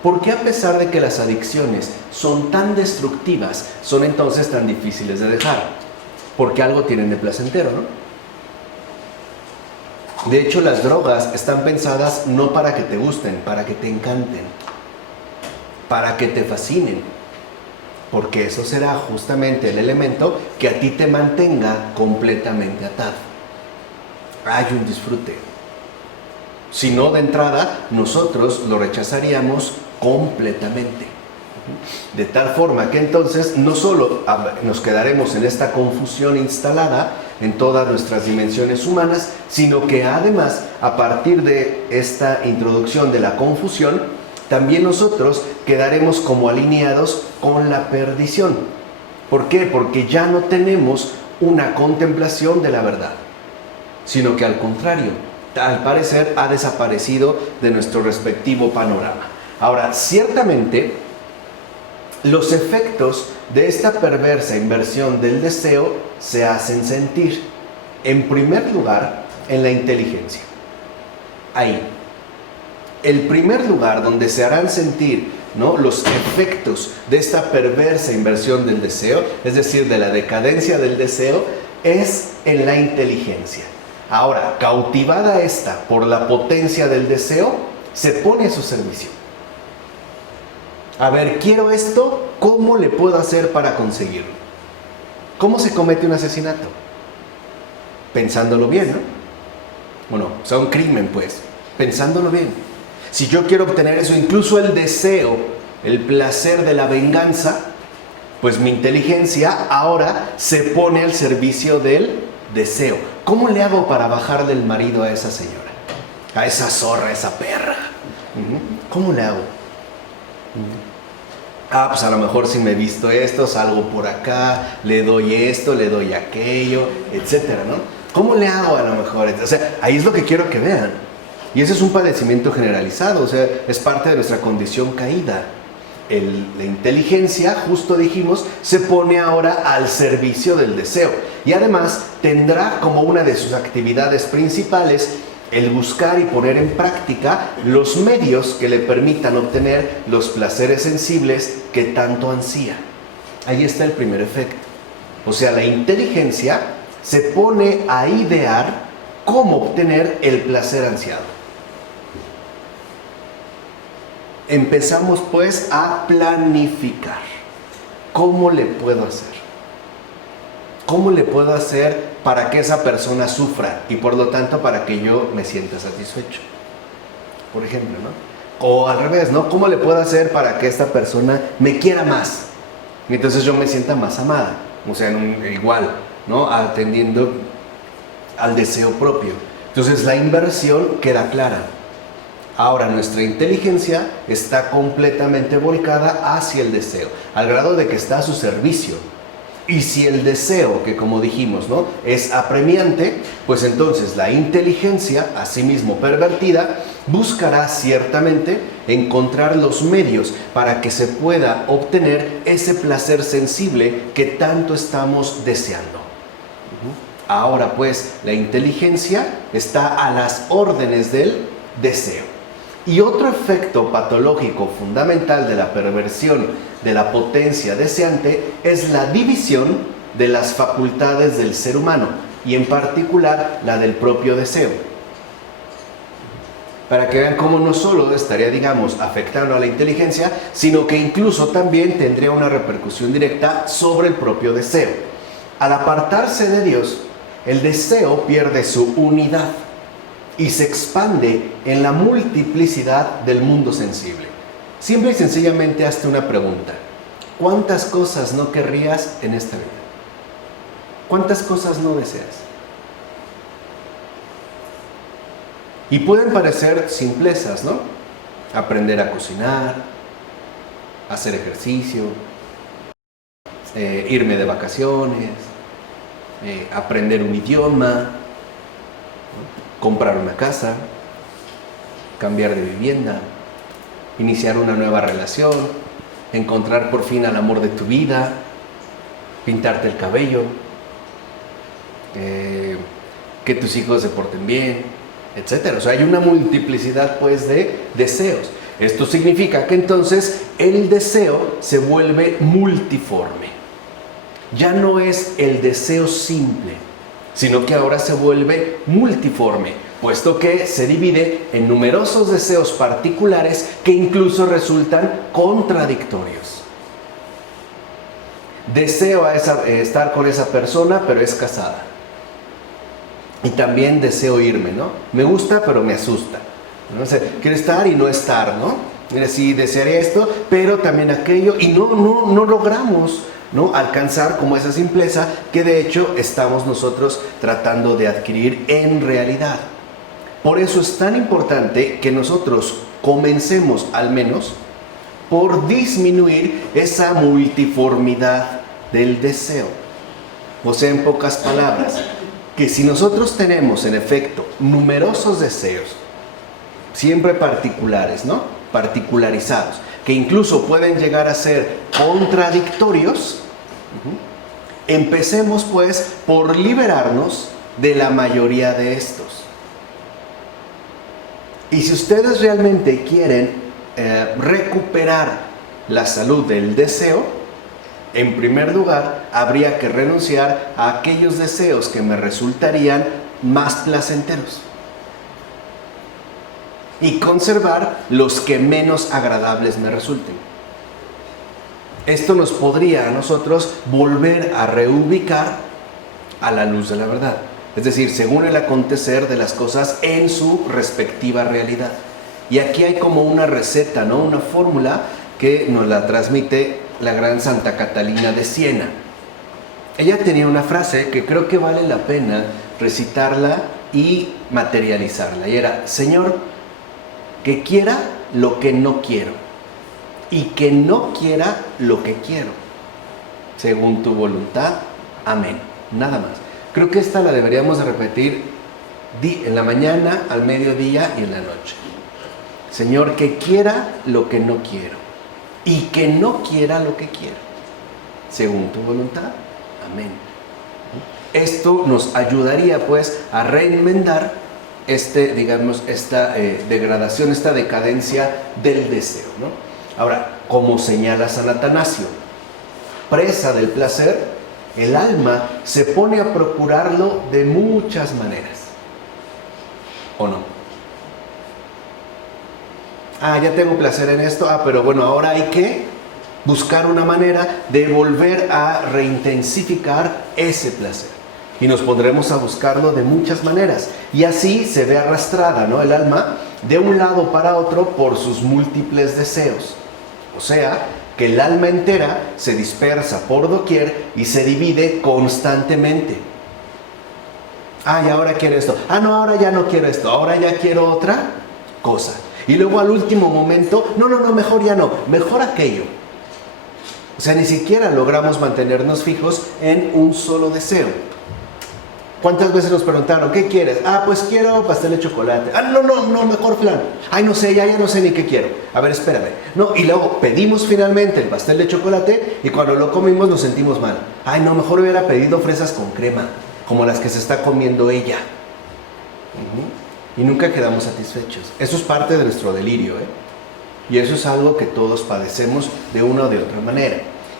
¿Por qué a pesar de que las adicciones son tan destructivas, son entonces tan difíciles de dejar? Porque algo tienen de placentero, ¿no? De hecho, las drogas están pensadas no para que te gusten, para que te encanten, para que te fascinen, porque eso será justamente el elemento que a ti te mantenga completamente atado. Hay un disfrute. Si no, de entrada, nosotros lo rechazaríamos completamente. De tal forma que entonces no solo nos quedaremos en esta confusión instalada en todas nuestras dimensiones humanas, sino que además, a partir de esta introducción de la confusión, también nosotros quedaremos como alineados con la perdición. ¿Por qué? Porque ya no tenemos una contemplación de la verdad, sino que al contrario, al parecer ha desaparecido de nuestro respectivo panorama. Ahora, ciertamente, los efectos de esta perversa inversión del deseo se hacen sentir, en primer lugar, en la inteligencia. Ahí, el primer lugar donde se harán sentir, ¿no?, los efectos de esta perversa inversión del deseo, es decir, de la decadencia del deseo, es en la inteligencia. Ahora, cautivada esta por la potencia del deseo, se pone a su servicio. A ver, quiero esto, ¿cómo le puedo hacer para conseguirlo? ¿Cómo se comete un asesinato? Pensándolo bien, ¿no? Bueno, o sea, un crimen, pues, pensándolo bien. Si yo quiero obtener eso, incluso el deseo, el placer de la venganza, pues mi inteligencia ahora se pone al servicio del deseo. ¿Cómo le hago para bajarle el marido a esa señora? A esa zorra, a esa perra. ¿Cómo le hago? Pues a lo mejor si me he visto esto, salgo por acá, le doy esto, le doy aquello, etcétera, ¿no? ¿Cómo le hago a lo mejor? O sea, ahí es lo que quiero que vean. Y ese es un padecimiento generalizado, o sea, es parte de nuestra condición caída. La inteligencia, justo dijimos, se pone ahora al servicio del deseo. Y además tendrá como una de sus actividades principales el buscar y poner en práctica los medios que le permitan obtener los placeres sensibles que tanto ansía. Ahí está el primer efecto. O sea, la inteligencia se pone a idear cómo obtener el placer ansiado. Empezamos pues a planificar. ¿Cómo le puedo hacer? ¿Cómo le puedo hacer para que esa persona sufra y por lo tanto para que yo me sienta satisfecho? Por ejemplo, ¿no? O al revés, ¿no? ¿Cómo le puedo hacer para que esta persona me quiera más? Y entonces yo me sienta más amada. O sea, igual, ¿no? Atendiendo al deseo propio. Entonces la inversión queda clara. Ahora nuestra inteligencia está completamente volcada hacia el deseo, al grado de que está a su servicio. Y si el deseo, que como dijimos, ¿no?, es apremiante, pues entonces la inteligencia, asimismo pervertida, buscará ciertamente encontrar los medios para que se pueda obtener ese placer sensible que tanto estamos deseando. Ahora pues la inteligencia está a las órdenes del deseo. Y otro efecto patológico fundamental de la perversión de la potencia deseante es la división de las facultades del ser humano y en particular la del propio deseo. Para que vean cómo no solo estaría, digamos, afectando a la inteligencia, sino que incluso también tendría una repercusión directa sobre el propio deseo. Al apartarse de Dios, el deseo pierde su unidad y se expande en la multiplicidad del mundo sensible. Simple y sencillamente hazte una pregunta. ¿Cuántas cosas no querrías en esta vida? ¿Cuántas cosas no deseas? Y pueden parecer simplezas, ¿no? Aprender a cocinar, hacer ejercicio, irme de vacaciones, aprender un idioma, comprar una casa, cambiar de vivienda, iniciar una nueva relación, encontrar por fin al amor de tu vida, pintarte el cabello, que tus hijos se porten bien, etc. O sea, hay una multiplicidad pues de deseos. Esto significa que entonces el deseo se vuelve multiforme. Ya no es el deseo simple, sino que ahora se vuelve multiforme, puesto que se divide en numerosos deseos particulares que incluso resultan contradictorios. Deseo estar con esa persona, pero es casada. Y también deseo irme, ¿no? Me gusta, pero me asusta. No sé, quiero estar y no estar, ¿no? Sí, desearía esto, pero también aquello, y no logramos, ¿no?, alcanzar como esa simpleza que de hecho estamos nosotros tratando de adquirir en realidad. Por eso es tan importante que nosotros comencemos al menos por disminuir esa multiformidad del deseo. O sea, en pocas palabras, que si nosotros tenemos en efecto numerosos deseos, siempre particulares, ¿no? Particularizados, que incluso pueden llegar a ser contradictorios, empecemos pues por liberarnos de la mayoría de estos. Y si ustedes realmente quieren recuperar la salud del deseo, en primer lugar, habría que renunciar a aquellos deseos que me resultarían más placenteros y conservar los que menos agradables me resulten. Esto nos podría a nosotros volver a reubicar a la luz de la verdad, es decir, según el acontecer de las cosas en su respectiva realidad. Y aquí hay como una receta, ¿no? Una fórmula que nos la transmite la gran Santa Catalina de Siena. Ella tenía una frase que creo que vale la pena recitarla y materializarla, y era: Señor, que quiera lo que no quiero y que no quiera lo que quiero, según tu voluntad. Amén. Nada más. Creo que esta la deberíamos de repetir en la mañana, al mediodía y en la noche. Señor, que quiera lo que no quiero y que no quiera lo que quiero, según tu voluntad. Amén. Esto nos ayudaría pues a reenmendar esta degradación, esta decadencia del deseo, ¿no? Ahora, como señala San Atanasio, presa del placer, el alma se pone a procurarlo de muchas maneras. ¿O no? Ya tengo placer en esto, pero bueno, ahora hay que buscar una manera de volver a reintensificar ese placer. Y nos pondremos a buscarlo de muchas maneras. Y así se ve arrastrada, ¿no?, el alma de un lado para otro por sus múltiples deseos. O sea, que el alma entera se dispersa por doquier y se divide constantemente. Y ahora quiero esto. No, ahora ya no quiero esto. Ahora ya quiero otra cosa. Y luego al último momento, no, mejor ya no, mejor aquello. O sea, ni siquiera logramos mantenernos fijos en un solo deseo. ¿Cuántas veces nos preguntaron, ¿qué quieres? Pues quiero pastel de chocolate. No, mejor flan. No sé, ya no sé ni qué quiero. A ver, espérame. No, y luego pedimos finalmente el pastel de chocolate y cuando lo comimos nos sentimos mal. No, mejor hubiera pedido fresas con crema, como las que se está comiendo ella. Y nunca quedamos satisfechos. Eso es parte de nuestro delirio, y eso es algo que todos padecemos de una o de otra manera.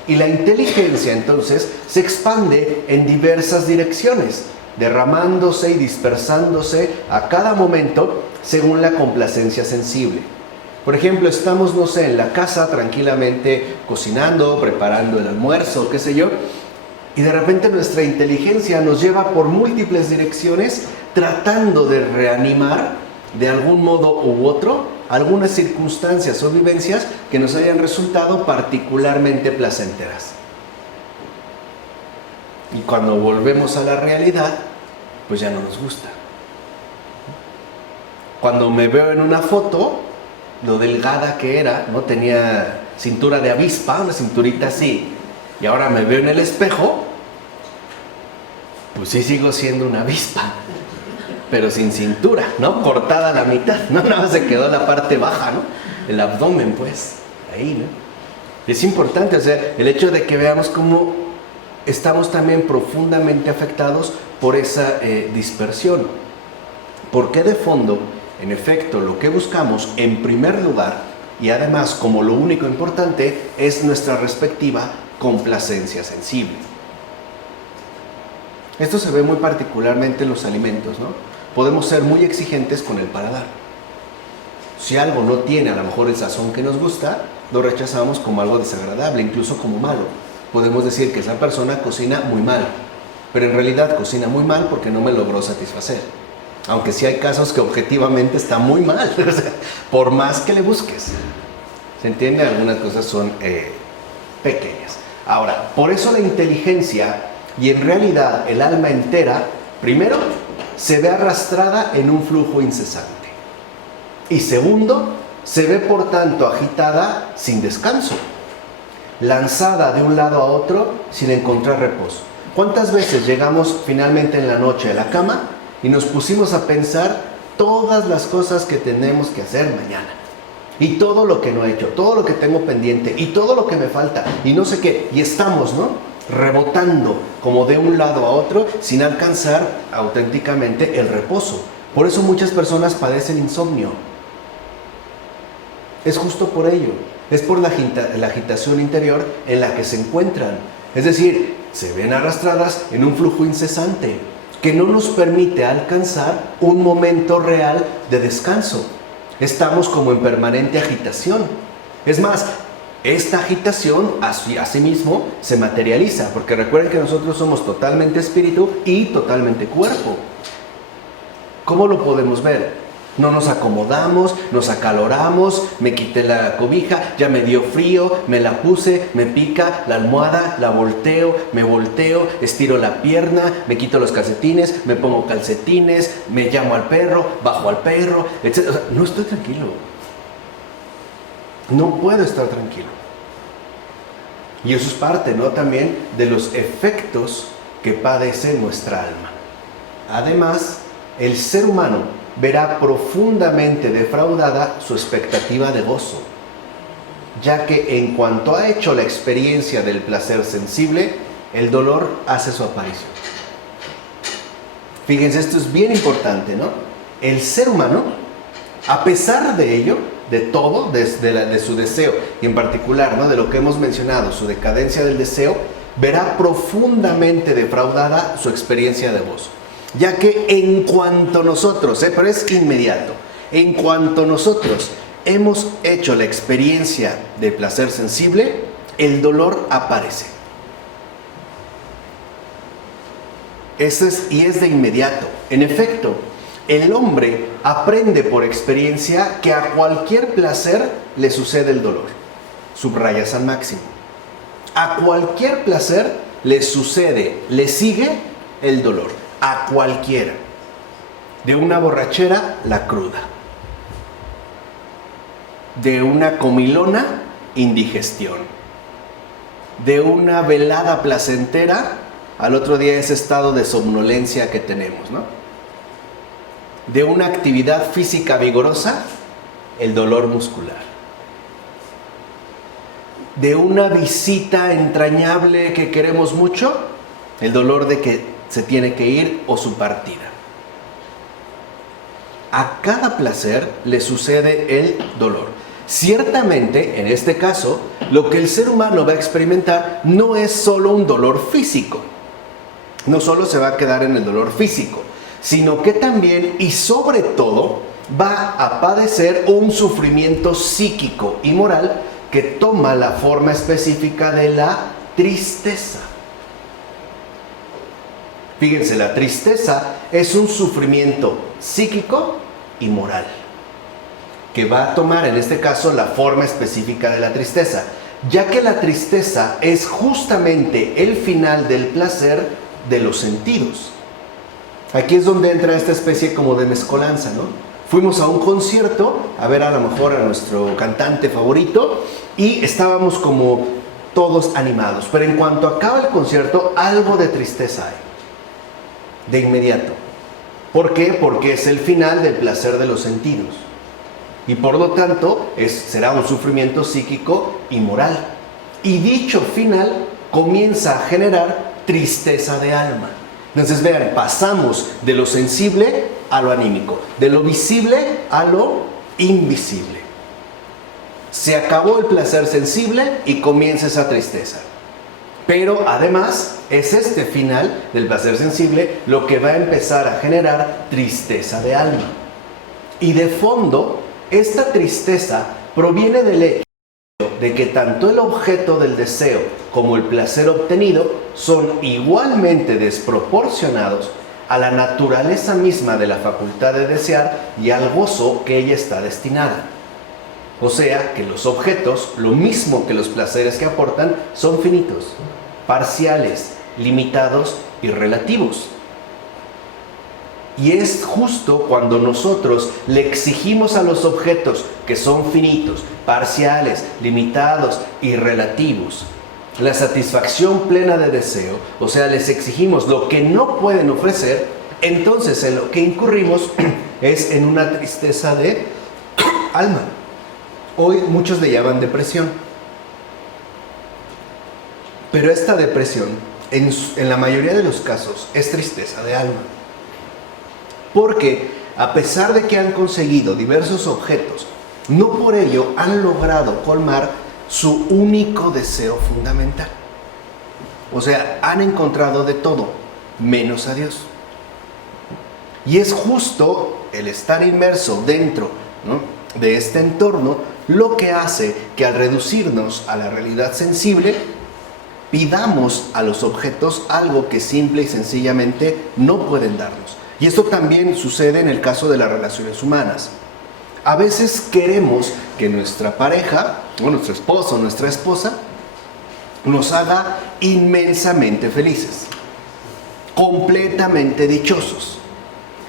Y la inteligencia entonces se expande en diversas direcciones, derramándose y dispersándose a cada momento según la complacencia sensible. Por ejemplo, estamos, no sé, en la casa tranquilamente cocinando, preparando el almuerzo, qué sé yo, y de repente nuestra inteligencia nos lleva por múltiples direcciones tratando de reanimar de algún modo u otro algunas circunstancias o vivencias que nos hayan resultado particularmente placenteras. Y cuando volvemos a la realidad, pues ya no nos gusta. Cuando me veo en una foto, lo delgada que era, ¿no? Tenía cintura de avispa, una cinturita así, y ahora me veo en el espejo, pues sí sigo siendo una avispa, pero sin cintura, ¿no? Cortada a la mitad, ¿no? Nada más se quedó la parte baja, ¿no? El abdomen, pues, ahí, ¿no? Es importante, o sea, el hecho de que veamos cómo estamos también profundamente afectados por esa dispersión. Porque de fondo, en efecto, lo que buscamos, en primer lugar, y además como lo único importante, es nuestra respectiva complacencia sensible. Esto se ve muy particularmente en los alimentos, ¿no? Podemos ser muy exigentes con el paladar. Si algo no tiene a lo mejor el sazón que nos gusta, lo rechazamos como algo desagradable, incluso como malo. Podemos decir que esa persona cocina muy mal, pero en realidad cocina muy mal porque no me logró satisfacer. Aunque sí hay casos que objetivamente está muy mal, o sea, por más que le busques. ¿Se entiende? Algunas cosas son pequeñas. Ahora, por eso la inteligencia y en realidad el alma entera, primero, se ve arrastrada en un flujo incesante. Y segundo, se ve por tanto agitada sin descanso, lanzada de un lado a otro sin encontrar reposo. ¿Cuántas veces llegamos finalmente en la noche a la cama y nos pusimos a pensar todas las cosas que tenemos que hacer mañana? Y todo lo que no he hecho, todo lo que tengo pendiente, y todo lo que me falta, y no sé qué. Y estamos, ¿no?, rebotando como de un lado a otro sin alcanzar auténticamente el reposo. Por eso muchas personas padecen insomnio. Es justo por ello. Es por la agitación interior en la que se encuentran. Es decir, se ven arrastradas en un flujo incesante que no nos permite alcanzar un momento real de descanso. Estamos como en permanente agitación. Es más, esta agitación asimismo se materializa, porque recuerden que nosotros somos totalmente espíritu y totalmente cuerpo. ¿Cómo lo podemos ver? No nos acomodamos, nos acaloramos, me quité la cobija, ya me dio frío, me la puse, me pica la almohada, la volteo, me volteo, estiro la pierna, me quito los calcetines, me pongo calcetines, me llamo al perro, bajo al perro, etc. O sea, no estoy tranquilo. No puedo estar tranquilo. Y eso es parte, ¿no?, también de los efectos que padece nuestra alma. Además, el ser humano verá profundamente defraudada su expectativa de gozo, ya que en cuanto ha hecho la experiencia del placer sensible, el dolor hace su aparición. Fíjense, esto es bien importante, ¿no? El ser humano, a pesar de ello, de todo, de su deseo, y en particular, ¿no?, de lo que hemos mencionado, su decadencia del deseo, verá profundamente defraudada su experiencia de gozo. Ya que en cuanto nosotros, pero es inmediato, en cuanto nosotros hemos hecho la experiencia de placer sensible, el dolor aparece. Y es de inmediato. En efecto, el hombre aprende por experiencia que a cualquier placer le sucede el dolor. Subrayas al máximo. A cualquier placer le sucede, le sigue el dolor. A cualquiera. De una borrachera, la cruda. De una comilona, indigestión. De una velada placentera, al otro día ese estado de somnolencia que tenemos, ¿no? De una actividad física vigorosa, el dolor muscular. De una visita entrañable que queremos mucho, el dolor de que se tiene que ir o su partida. A cada placer le sucede el dolor. Ciertamente, en este caso, lo que el ser humano va a experimentar no es solo un dolor físico. No solo se va a quedar en el dolor físico, sino que también y sobre todo va a padecer un sufrimiento psíquico y moral que toma la forma específica de la tristeza. Fíjense, la tristeza es un sufrimiento psíquico y moral, que va a tomar en este caso la forma específica de la tristeza, ya que la tristeza es justamente el final del placer de los sentidos. Aquí es donde entra esta especie como de mezcolanza, ¿no? Fuimos a un concierto a ver a lo mejor a nuestro cantante favorito y estábamos como todos animados, pero en cuanto acaba el concierto, algo de tristeza hay. De inmediato. ¿Por qué? Porque es el final del placer de los sentidos. Y por lo tanto, será un sufrimiento psíquico y moral. Y dicho final comienza a generar tristeza de alma. Entonces vean, pasamos de lo sensible a lo anímico, de lo visible a lo invisible. Se acabó el placer sensible y comienza esa tristeza. Pero además es este final del placer sensible lo que va a empezar a generar tristeza de alma. Y de fondo, esta tristeza proviene del hecho de que tanto el objeto del deseo como el placer obtenido son igualmente desproporcionados a la naturaleza misma de la facultad de desear y al gozo que ella está destinada. O sea, que los objetos, lo mismo que los placeres que aportan, son finitos, parciales, limitados y relativos. Y es justo cuando nosotros le exigimos a los objetos que son finitos, parciales, limitados y relativos, la satisfacción plena de deseo, o sea, les exigimos lo que no pueden ofrecer, entonces en lo que incurrimos es en una tristeza de alma. Hoy muchos le llaman depresión. Pero esta depresión, en la mayoría de los casos, es tristeza de alma. Porque a pesar de que han conseguido diversos objetos, no por ello han logrado colmar su único deseo fundamental. O sea, han encontrado de todo, menos a Dios. Y es justo el estar inmerso dentro, ¿no?, de este entorno lo que hace que al reducirnos a la realidad sensible, pidamos a los objetos algo que simple y sencillamente no pueden darnos. Y esto también sucede en el caso de las relaciones humanas. A veces queremos que nuestra pareja, o nuestro esposo o nuestra esposa, nos haga inmensamente felices, completamente dichosos.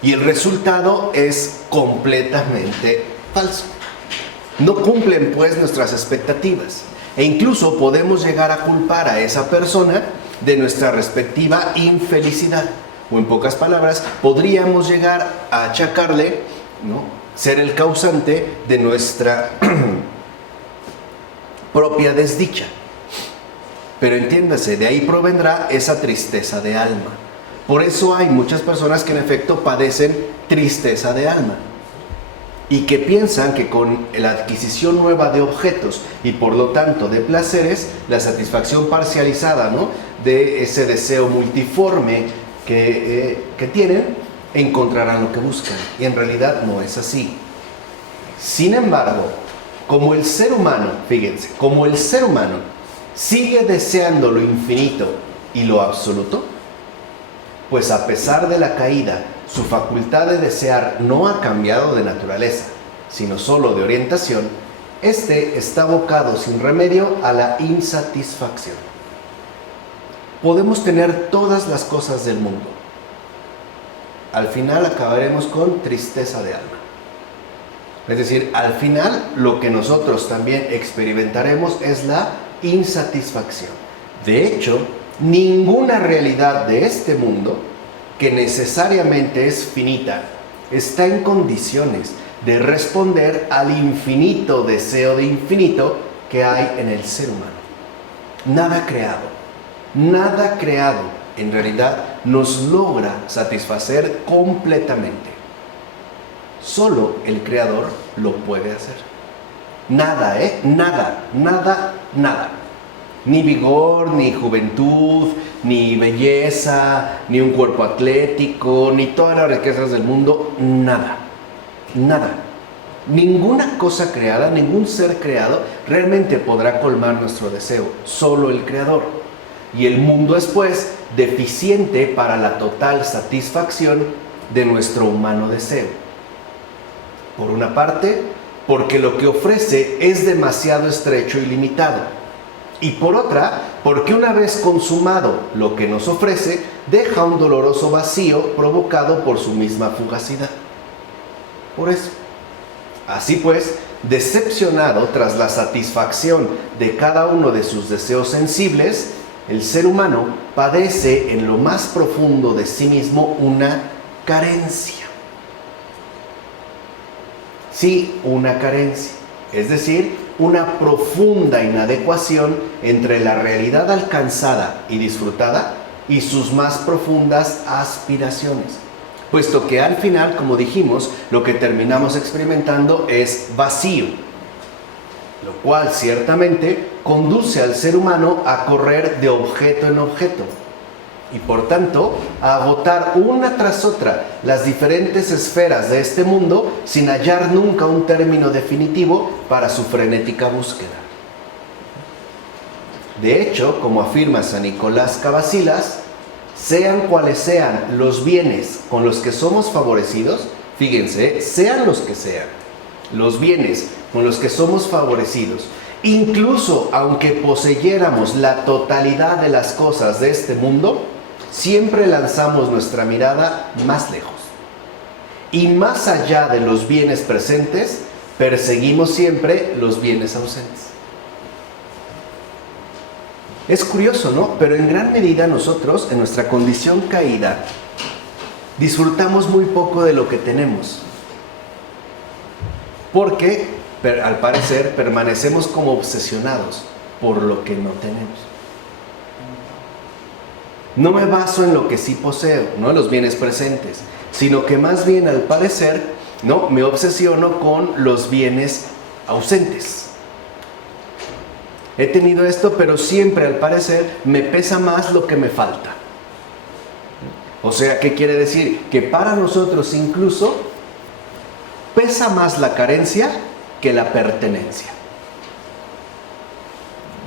Y el resultado es completamente falso. No cumplen pues nuestras expectativas. E incluso podemos llegar a culpar a esa persona de nuestra respectiva infelicidad. O en pocas palabras, podríamos llegar a achacarle, ¿no?, ser el causante de nuestra propia desdicha. Pero entiéndase, de ahí provendrá esa tristeza de alma. Por eso hay muchas personas que en efecto padecen tristeza de alma y que piensan que con la adquisición nueva de objetos y por lo tanto de placeres, la satisfacción parcializada, ¿no?, de ese deseo multiforme que tienen, encontrarán lo que buscan. Y en realidad no es así. Sin embargo, como el ser humano, fíjense, como el ser humano sigue deseando lo infinito y lo absoluto, pues a pesar de la caída, su facultad de desear no ha cambiado de naturaleza, sino solo de orientación. Este está abocado sin remedio a la insatisfacción. Podemos tener todas las cosas del mundo. Al final acabaremos con tristeza de alma. Es decir, al final lo que nosotros también experimentaremos es la insatisfacción. De hecho, ninguna realidad de este mundo, que necesariamente es finita, está en condiciones de responder al infinito deseo de infinito que hay en el ser humano. Nada creado en realidad nos logra satisfacer completamente. Solo el Creador lo puede hacer. Nada, nada. Ni vigor, ni juventud, ni belleza, ni un cuerpo atlético, ni todas las riquezas del mundo, nada. Ninguna cosa creada, ningún ser creado realmente podrá colmar nuestro deseo, solo el Creador. Y el mundo es pues deficiente para la total satisfacción de nuestro humano deseo. Por una parte, porque lo que ofrece es demasiado estrecho y limitado. Y por otra, porque una vez consumado lo que nos ofrece, deja un doloroso vacío provocado por su misma fugacidad. Por eso, así pues, decepcionado tras la satisfacción de cada uno de sus deseos sensibles, el ser humano padece en lo más profundo de sí mismo una carencia. Sí, una carencia, es decir, una profunda inadecuación entre la realidad alcanzada y disfrutada y sus más profundas aspiraciones, puesto que al final, como dijimos, lo que terminamos experimentando es vacío, lo cual ciertamente conduce al ser humano a correr de objeto en objeto y por tanto a agotar una tras otra las diferentes esferas de este mundo sin hallar nunca un término definitivo para su frenética búsqueda. De hecho, como afirma San Nicolás Cavasilas, sean cuales sean los bienes con los que somos favorecidos, fíjense, sean los que sean, los bienes con los que somos favorecidos, incluso aunque poseyéramos la totalidad de las cosas de este mundo, siempre lanzamos nuestra mirada más lejos. Y más allá de los bienes presentes, perseguimos siempre los bienes ausentes. Es curioso, ¿no? Pero en gran medida nosotros, en nuestra condición caída, disfrutamos muy poco de lo que tenemos. Porque, al parecer, permanecemos como obsesionados por lo que no tenemos. No me baso en lo que sí poseo, no en los bienes presentes, sino que más bien, al parecer, ¿no?, me obsesiono con los bienes ausentes. He tenido esto, pero siempre, al parecer, me pesa más lo que me falta. O sea, ¿qué quiere decir? Que para nosotros incluso pesa más la carencia que la pertenencia.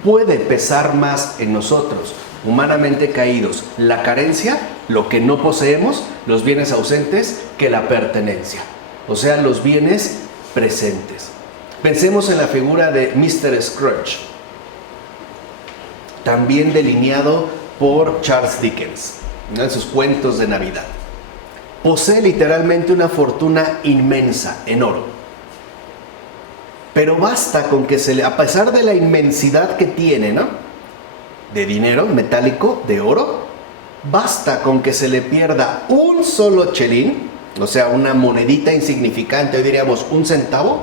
Puede pesar más en nosotros, humanamente caídos, la carencia, lo que no poseemos, los bienes ausentes, que la pertenencia. O sea, los bienes presentes. Pensemos en la figura de Mr. Scrooge, también delineado por Charles Dickens, ¿no?, en sus cuentos de Navidad. Posee literalmente una fortuna inmensa en oro. Pero basta con que a pesar de la inmensidad que tiene, ¿no?, de dinero metálico, de oro, basta con que se le pierda un solo chelín, o sea, una monedita insignificante, hoy diríamos un centavo,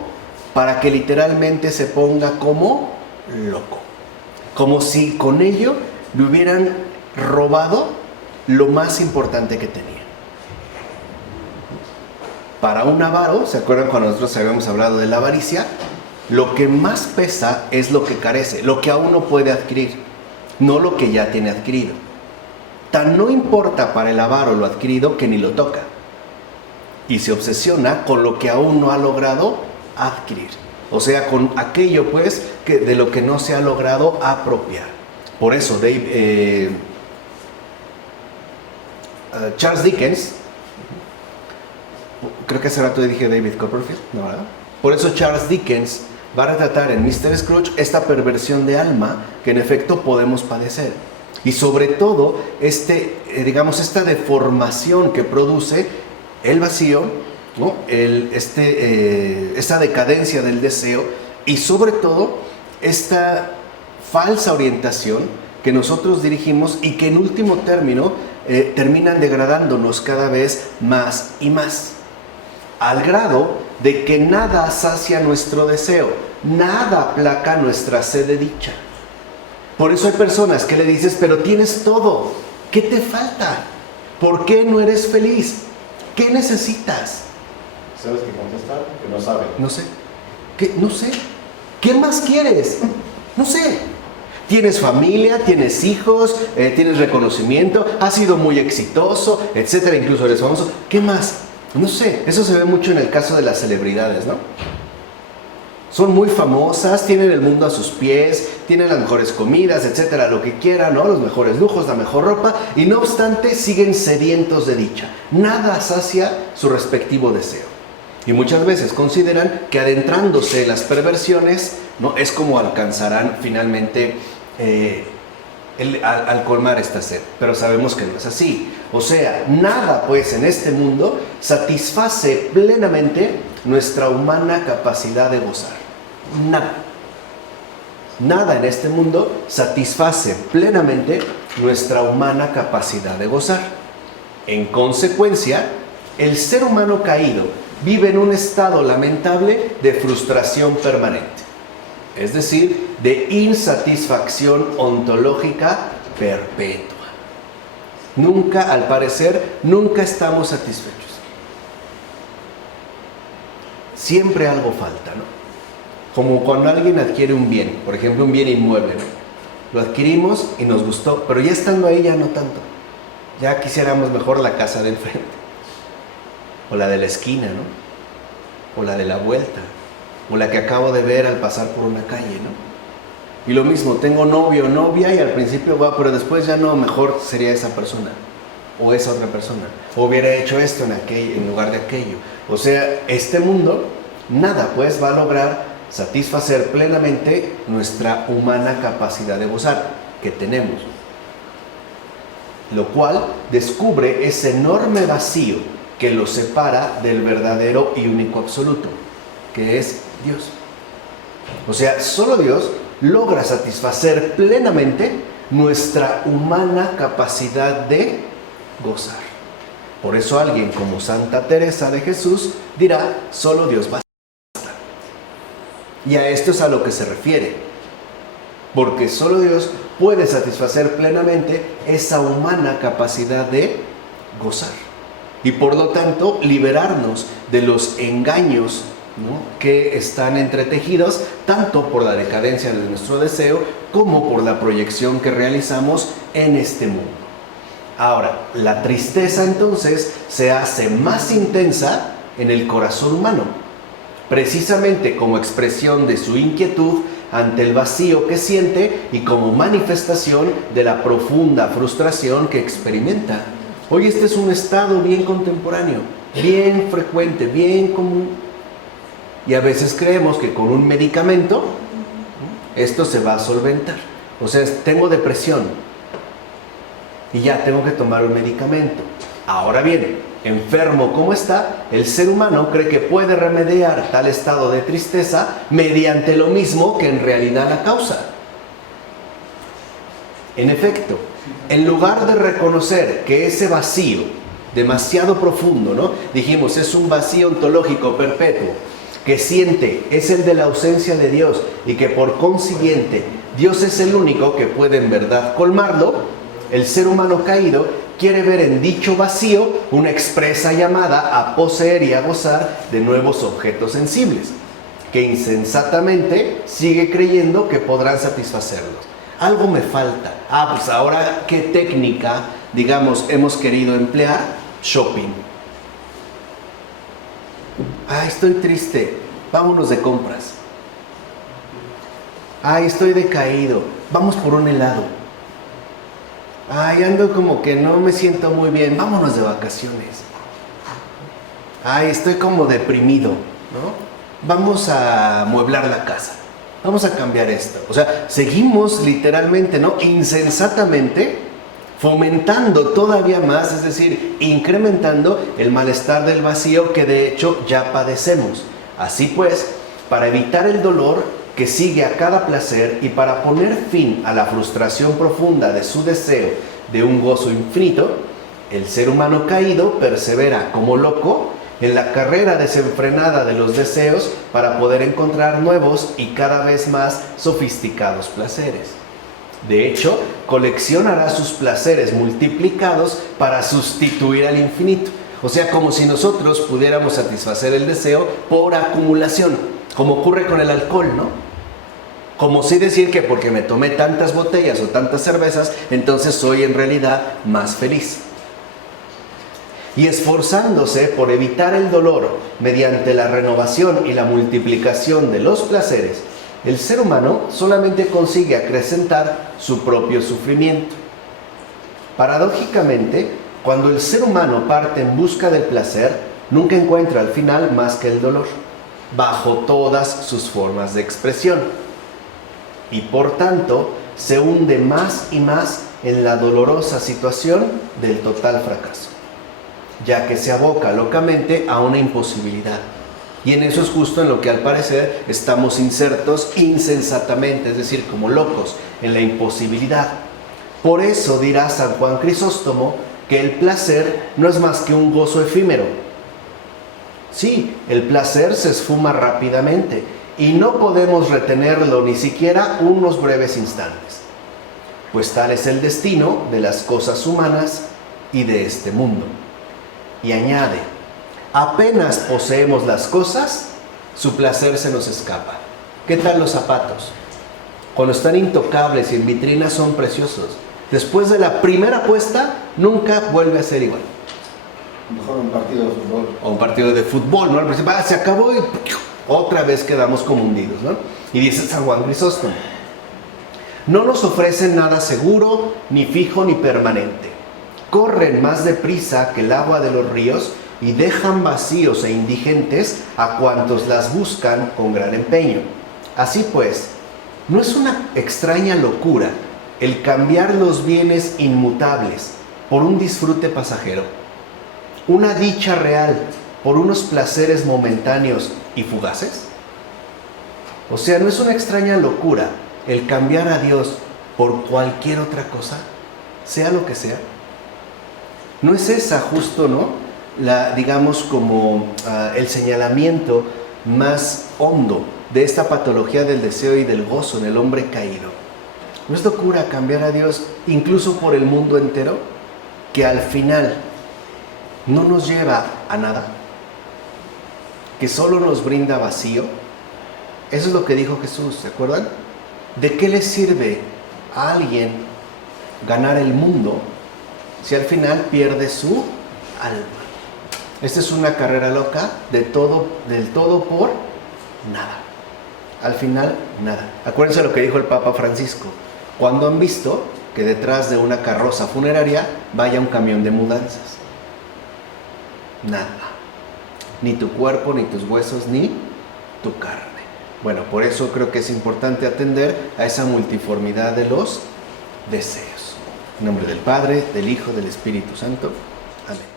para que literalmente se ponga como loco. Como si con ello le hubieran robado lo más importante que tenía. Para un avaro, ¿se acuerdan cuando nosotros habíamos hablado de la avaricia? Lo que más pesa es lo que carece, lo que aún no puede adquirir, no lo que ya tiene adquirido. Tan no importa para el avaro lo adquirido que ni lo toca. Y se obsesiona con lo que aún no ha logrado adquirir. O sea, con aquello pues que de lo que no se ha logrado apropiar. Por eso Charles Dickens, creo que hace rato dije David Copperfield, ¿no, verdad? Por eso Charles Dickens va a retratar en Mr. Scrooge esta perversión de alma que en efecto podemos padecer. Y sobre todo, esta deformación que produce el vacío, ¿no?, esta decadencia del deseo, y sobre todo esta falsa orientación que nosotros dirigimos y que en último término terminan degradándonos cada vez más y más, al grado de que nada sacia nuestro deseo, nada aplaca nuestra sed de dicha. Por eso hay personas que le dices, pero tienes todo, ¿qué te falta? ¿Por qué no eres feliz? ¿Qué necesitas? ¿Sabes qué contestar? Que no saben. No sé. No sé. ¿Qué más quieres? No sé. Tienes familia, tienes hijos, tienes reconocimiento, has sido muy exitoso, etcétera, incluso eres famoso. ¿Qué más? No sé. Eso se ve mucho en el caso de las celebridades, ¿no? Son muy famosas, tienen el mundo a sus pies, tienen las mejores comidas, etcétera, lo que quieran, ¿no?, los mejores lujos, la mejor ropa, y no obstante siguen sedientos de dicha. Nada sacia su respectivo deseo. Y muchas veces consideran que adentrándose en las perversiones, ¿no?, es como alcanzarán finalmente al colmar esta sed. Pero sabemos que no es así. O sea, nada pues en este mundo satisface plenamente nuestra humana capacidad de gozar. Nada. Nada en este mundo satisface plenamente nuestra humana capacidad de gozar. En consecuencia, el ser humano caído vive en un estado lamentable de frustración permanente, es decir, de insatisfacción ontológica perpetua. Nunca, al parecer, nunca estamos satisfechos. Siempre algo falta, ¿no? Como cuando alguien adquiere un bien, por ejemplo, un bien inmueble, ¿no? Lo adquirimos y nos gustó, pero ya estando ahí ya no tanto. Ya quisiéramos mejor la casa del frente, o la de la esquina, ¿no?, o la de la vuelta, o la que acabo de ver al pasar por una calle, ¿no? Y lo mismo, tengo novio o novia y al principio va, pero después ya no, mejor sería esa persona, o esa otra persona, o hubiera hecho esto en lugar de aquello. O sea, este mundo, nada pues va a lograr satisfacer plenamente nuestra humana capacidad de gozar que tenemos, lo cual descubre ese enorme vacío que lo separa del verdadero y único absoluto, que es Dios. O sea, solo Dios logra satisfacer plenamente nuestra humana capacidad de gozar. Por eso alguien como Santa Teresa de Jesús dirá, solo Dios basta. Y a esto es a lo que se refiere, porque solo Dios puede satisfacer plenamente esa humana capacidad de gozar. Y por lo tanto, liberarnos de los engaños, ¿no?, que están entretejidos tanto por la decadencia de nuestro deseo como por la proyección que realizamos en este mundo. Ahora, la tristeza entonces se hace más intensa en el corazón humano, precisamente como expresión de su inquietud ante el vacío que siente y como manifestación de la profunda frustración que experimenta. Hoy este es un estado bien contemporáneo, bien frecuente, bien común. Y a veces creemos que con un medicamento esto se va a solventar. O sea, tengo depresión y ya tengo que tomar un medicamento. Ahora bien, enfermo como está, el ser humano cree que puede remediar tal estado de tristeza mediante lo mismo que en realidad la causa. En efecto, en lugar de reconocer que ese vacío demasiado profundo, ¿no?, dijimos, es un vacío ontológico perpetuo, que siente es el de la ausencia de Dios y que por consiguiente Dios es el único que puede en verdad colmarlo, el ser humano caído quiere ver en dicho vacío una expresa llamada a poseer y a gozar de nuevos objetos sensibles, que insensatamente sigue creyendo que podrán satisfacerlos. Algo me falta. Pues ahora, ¿qué técnica, digamos, hemos querido emplear? Shopping. Estoy triste, vámonos de compras. Estoy decaído, vamos por un helado. Ando como que no me siento muy bien, vámonos de vacaciones. Estoy como deprimido, ¿no? Vamos a amueblar la casa, vamos a cambiar esto. O sea, seguimos literalmente, ¿no?, insensatamente fomentando todavía más, es decir, incrementando el malestar del vacío que de hecho ya padecemos. Así pues, para evitar el dolor que sigue a cada placer y para poner fin a la frustración profunda de su deseo de un gozo infinito, el ser humano caído persevera como loco en la carrera desenfrenada de los deseos para poder encontrar nuevos y cada vez más sofisticados placeres. De hecho, coleccionará sus placeres multiplicados para sustituir al infinito. O sea, como si nosotros pudiéramos satisfacer el deseo por acumulación, como ocurre con el alcohol, ¿no? Como si decir que porque me tomé tantas botellas o tantas cervezas, entonces soy en realidad más feliz. Y esforzándose por evitar el dolor mediante la renovación y la multiplicación de los placeres, el ser humano solamente consigue acrecentar su propio sufrimiento. Paradójicamente, cuando el ser humano parte en busca del placer, nunca encuentra al final más que el dolor, bajo todas sus formas de expresión. Y por tanto, se hunde más y más en la dolorosa situación del total fracaso, ya que se aboca locamente a una imposibilidad. Y en eso es justo en lo que al parecer estamos insertos insensatamente, es decir, como locos, en la imposibilidad. Por eso dirá San Juan Crisóstomo que el placer no es más que un gozo efímero. Sí, el placer se esfuma rápidamente y no podemos retenerlo ni siquiera unos breves instantes, pues tal es el destino de las cosas humanas y de este mundo. Y añade, apenas poseemos las cosas, su placer se nos escapa. ¿Qué tal los zapatos? Cuando están intocables y en vitrinas son preciosos. Después de la primera puesta, nunca vuelve a ser igual. Mejor un partido de fútbol. O un partido de fútbol, ¿no? Al principio, se acabó y otra vez quedamos como hundidos, ¿no? Y dice San Juan Crisóstomo, no nos ofrecen nada seguro, ni fijo, ni permanente. Corren más deprisa que el agua de los ríos y dejan vacíos e indigentes a cuantos las buscan con gran empeño. Así pues, ¿no es una extraña locura el cambiar los bienes inmutables por un disfrute pasajero? ¿Una dicha real por unos placeres momentáneos y fugaces? O sea, ¿no es una extraña locura el cambiar a Dios por cualquier otra cosa, sea lo que sea. ¿No es esa justo, no? Digamos como el señalamiento más hondo de esta patología del deseo y del gozo en el hombre caído. ¿No es locura cambiar a Dios incluso por el mundo entero? Que al final no nos lleva a nada, que solo nos brinda vacío. Eso es lo que dijo Jesús, ¿se acuerdan? ¿De qué le sirve a alguien ganar el mundo si al final pierde su alma? Esta es una carrera loca del todo por nada. Al final, nada. Acuérdense lo que dijo el Papa Francisco. ¿Cuándo han visto que detrás de una carroza funeraria vaya un camión de mudanzas? Nada. Ni tu cuerpo, ni tus huesos, ni tu carne. Bueno, por eso creo que es importante atender a esa multiformidad de los deseos. En nombre del Padre, del Hijo, del Espíritu Santo. Amén.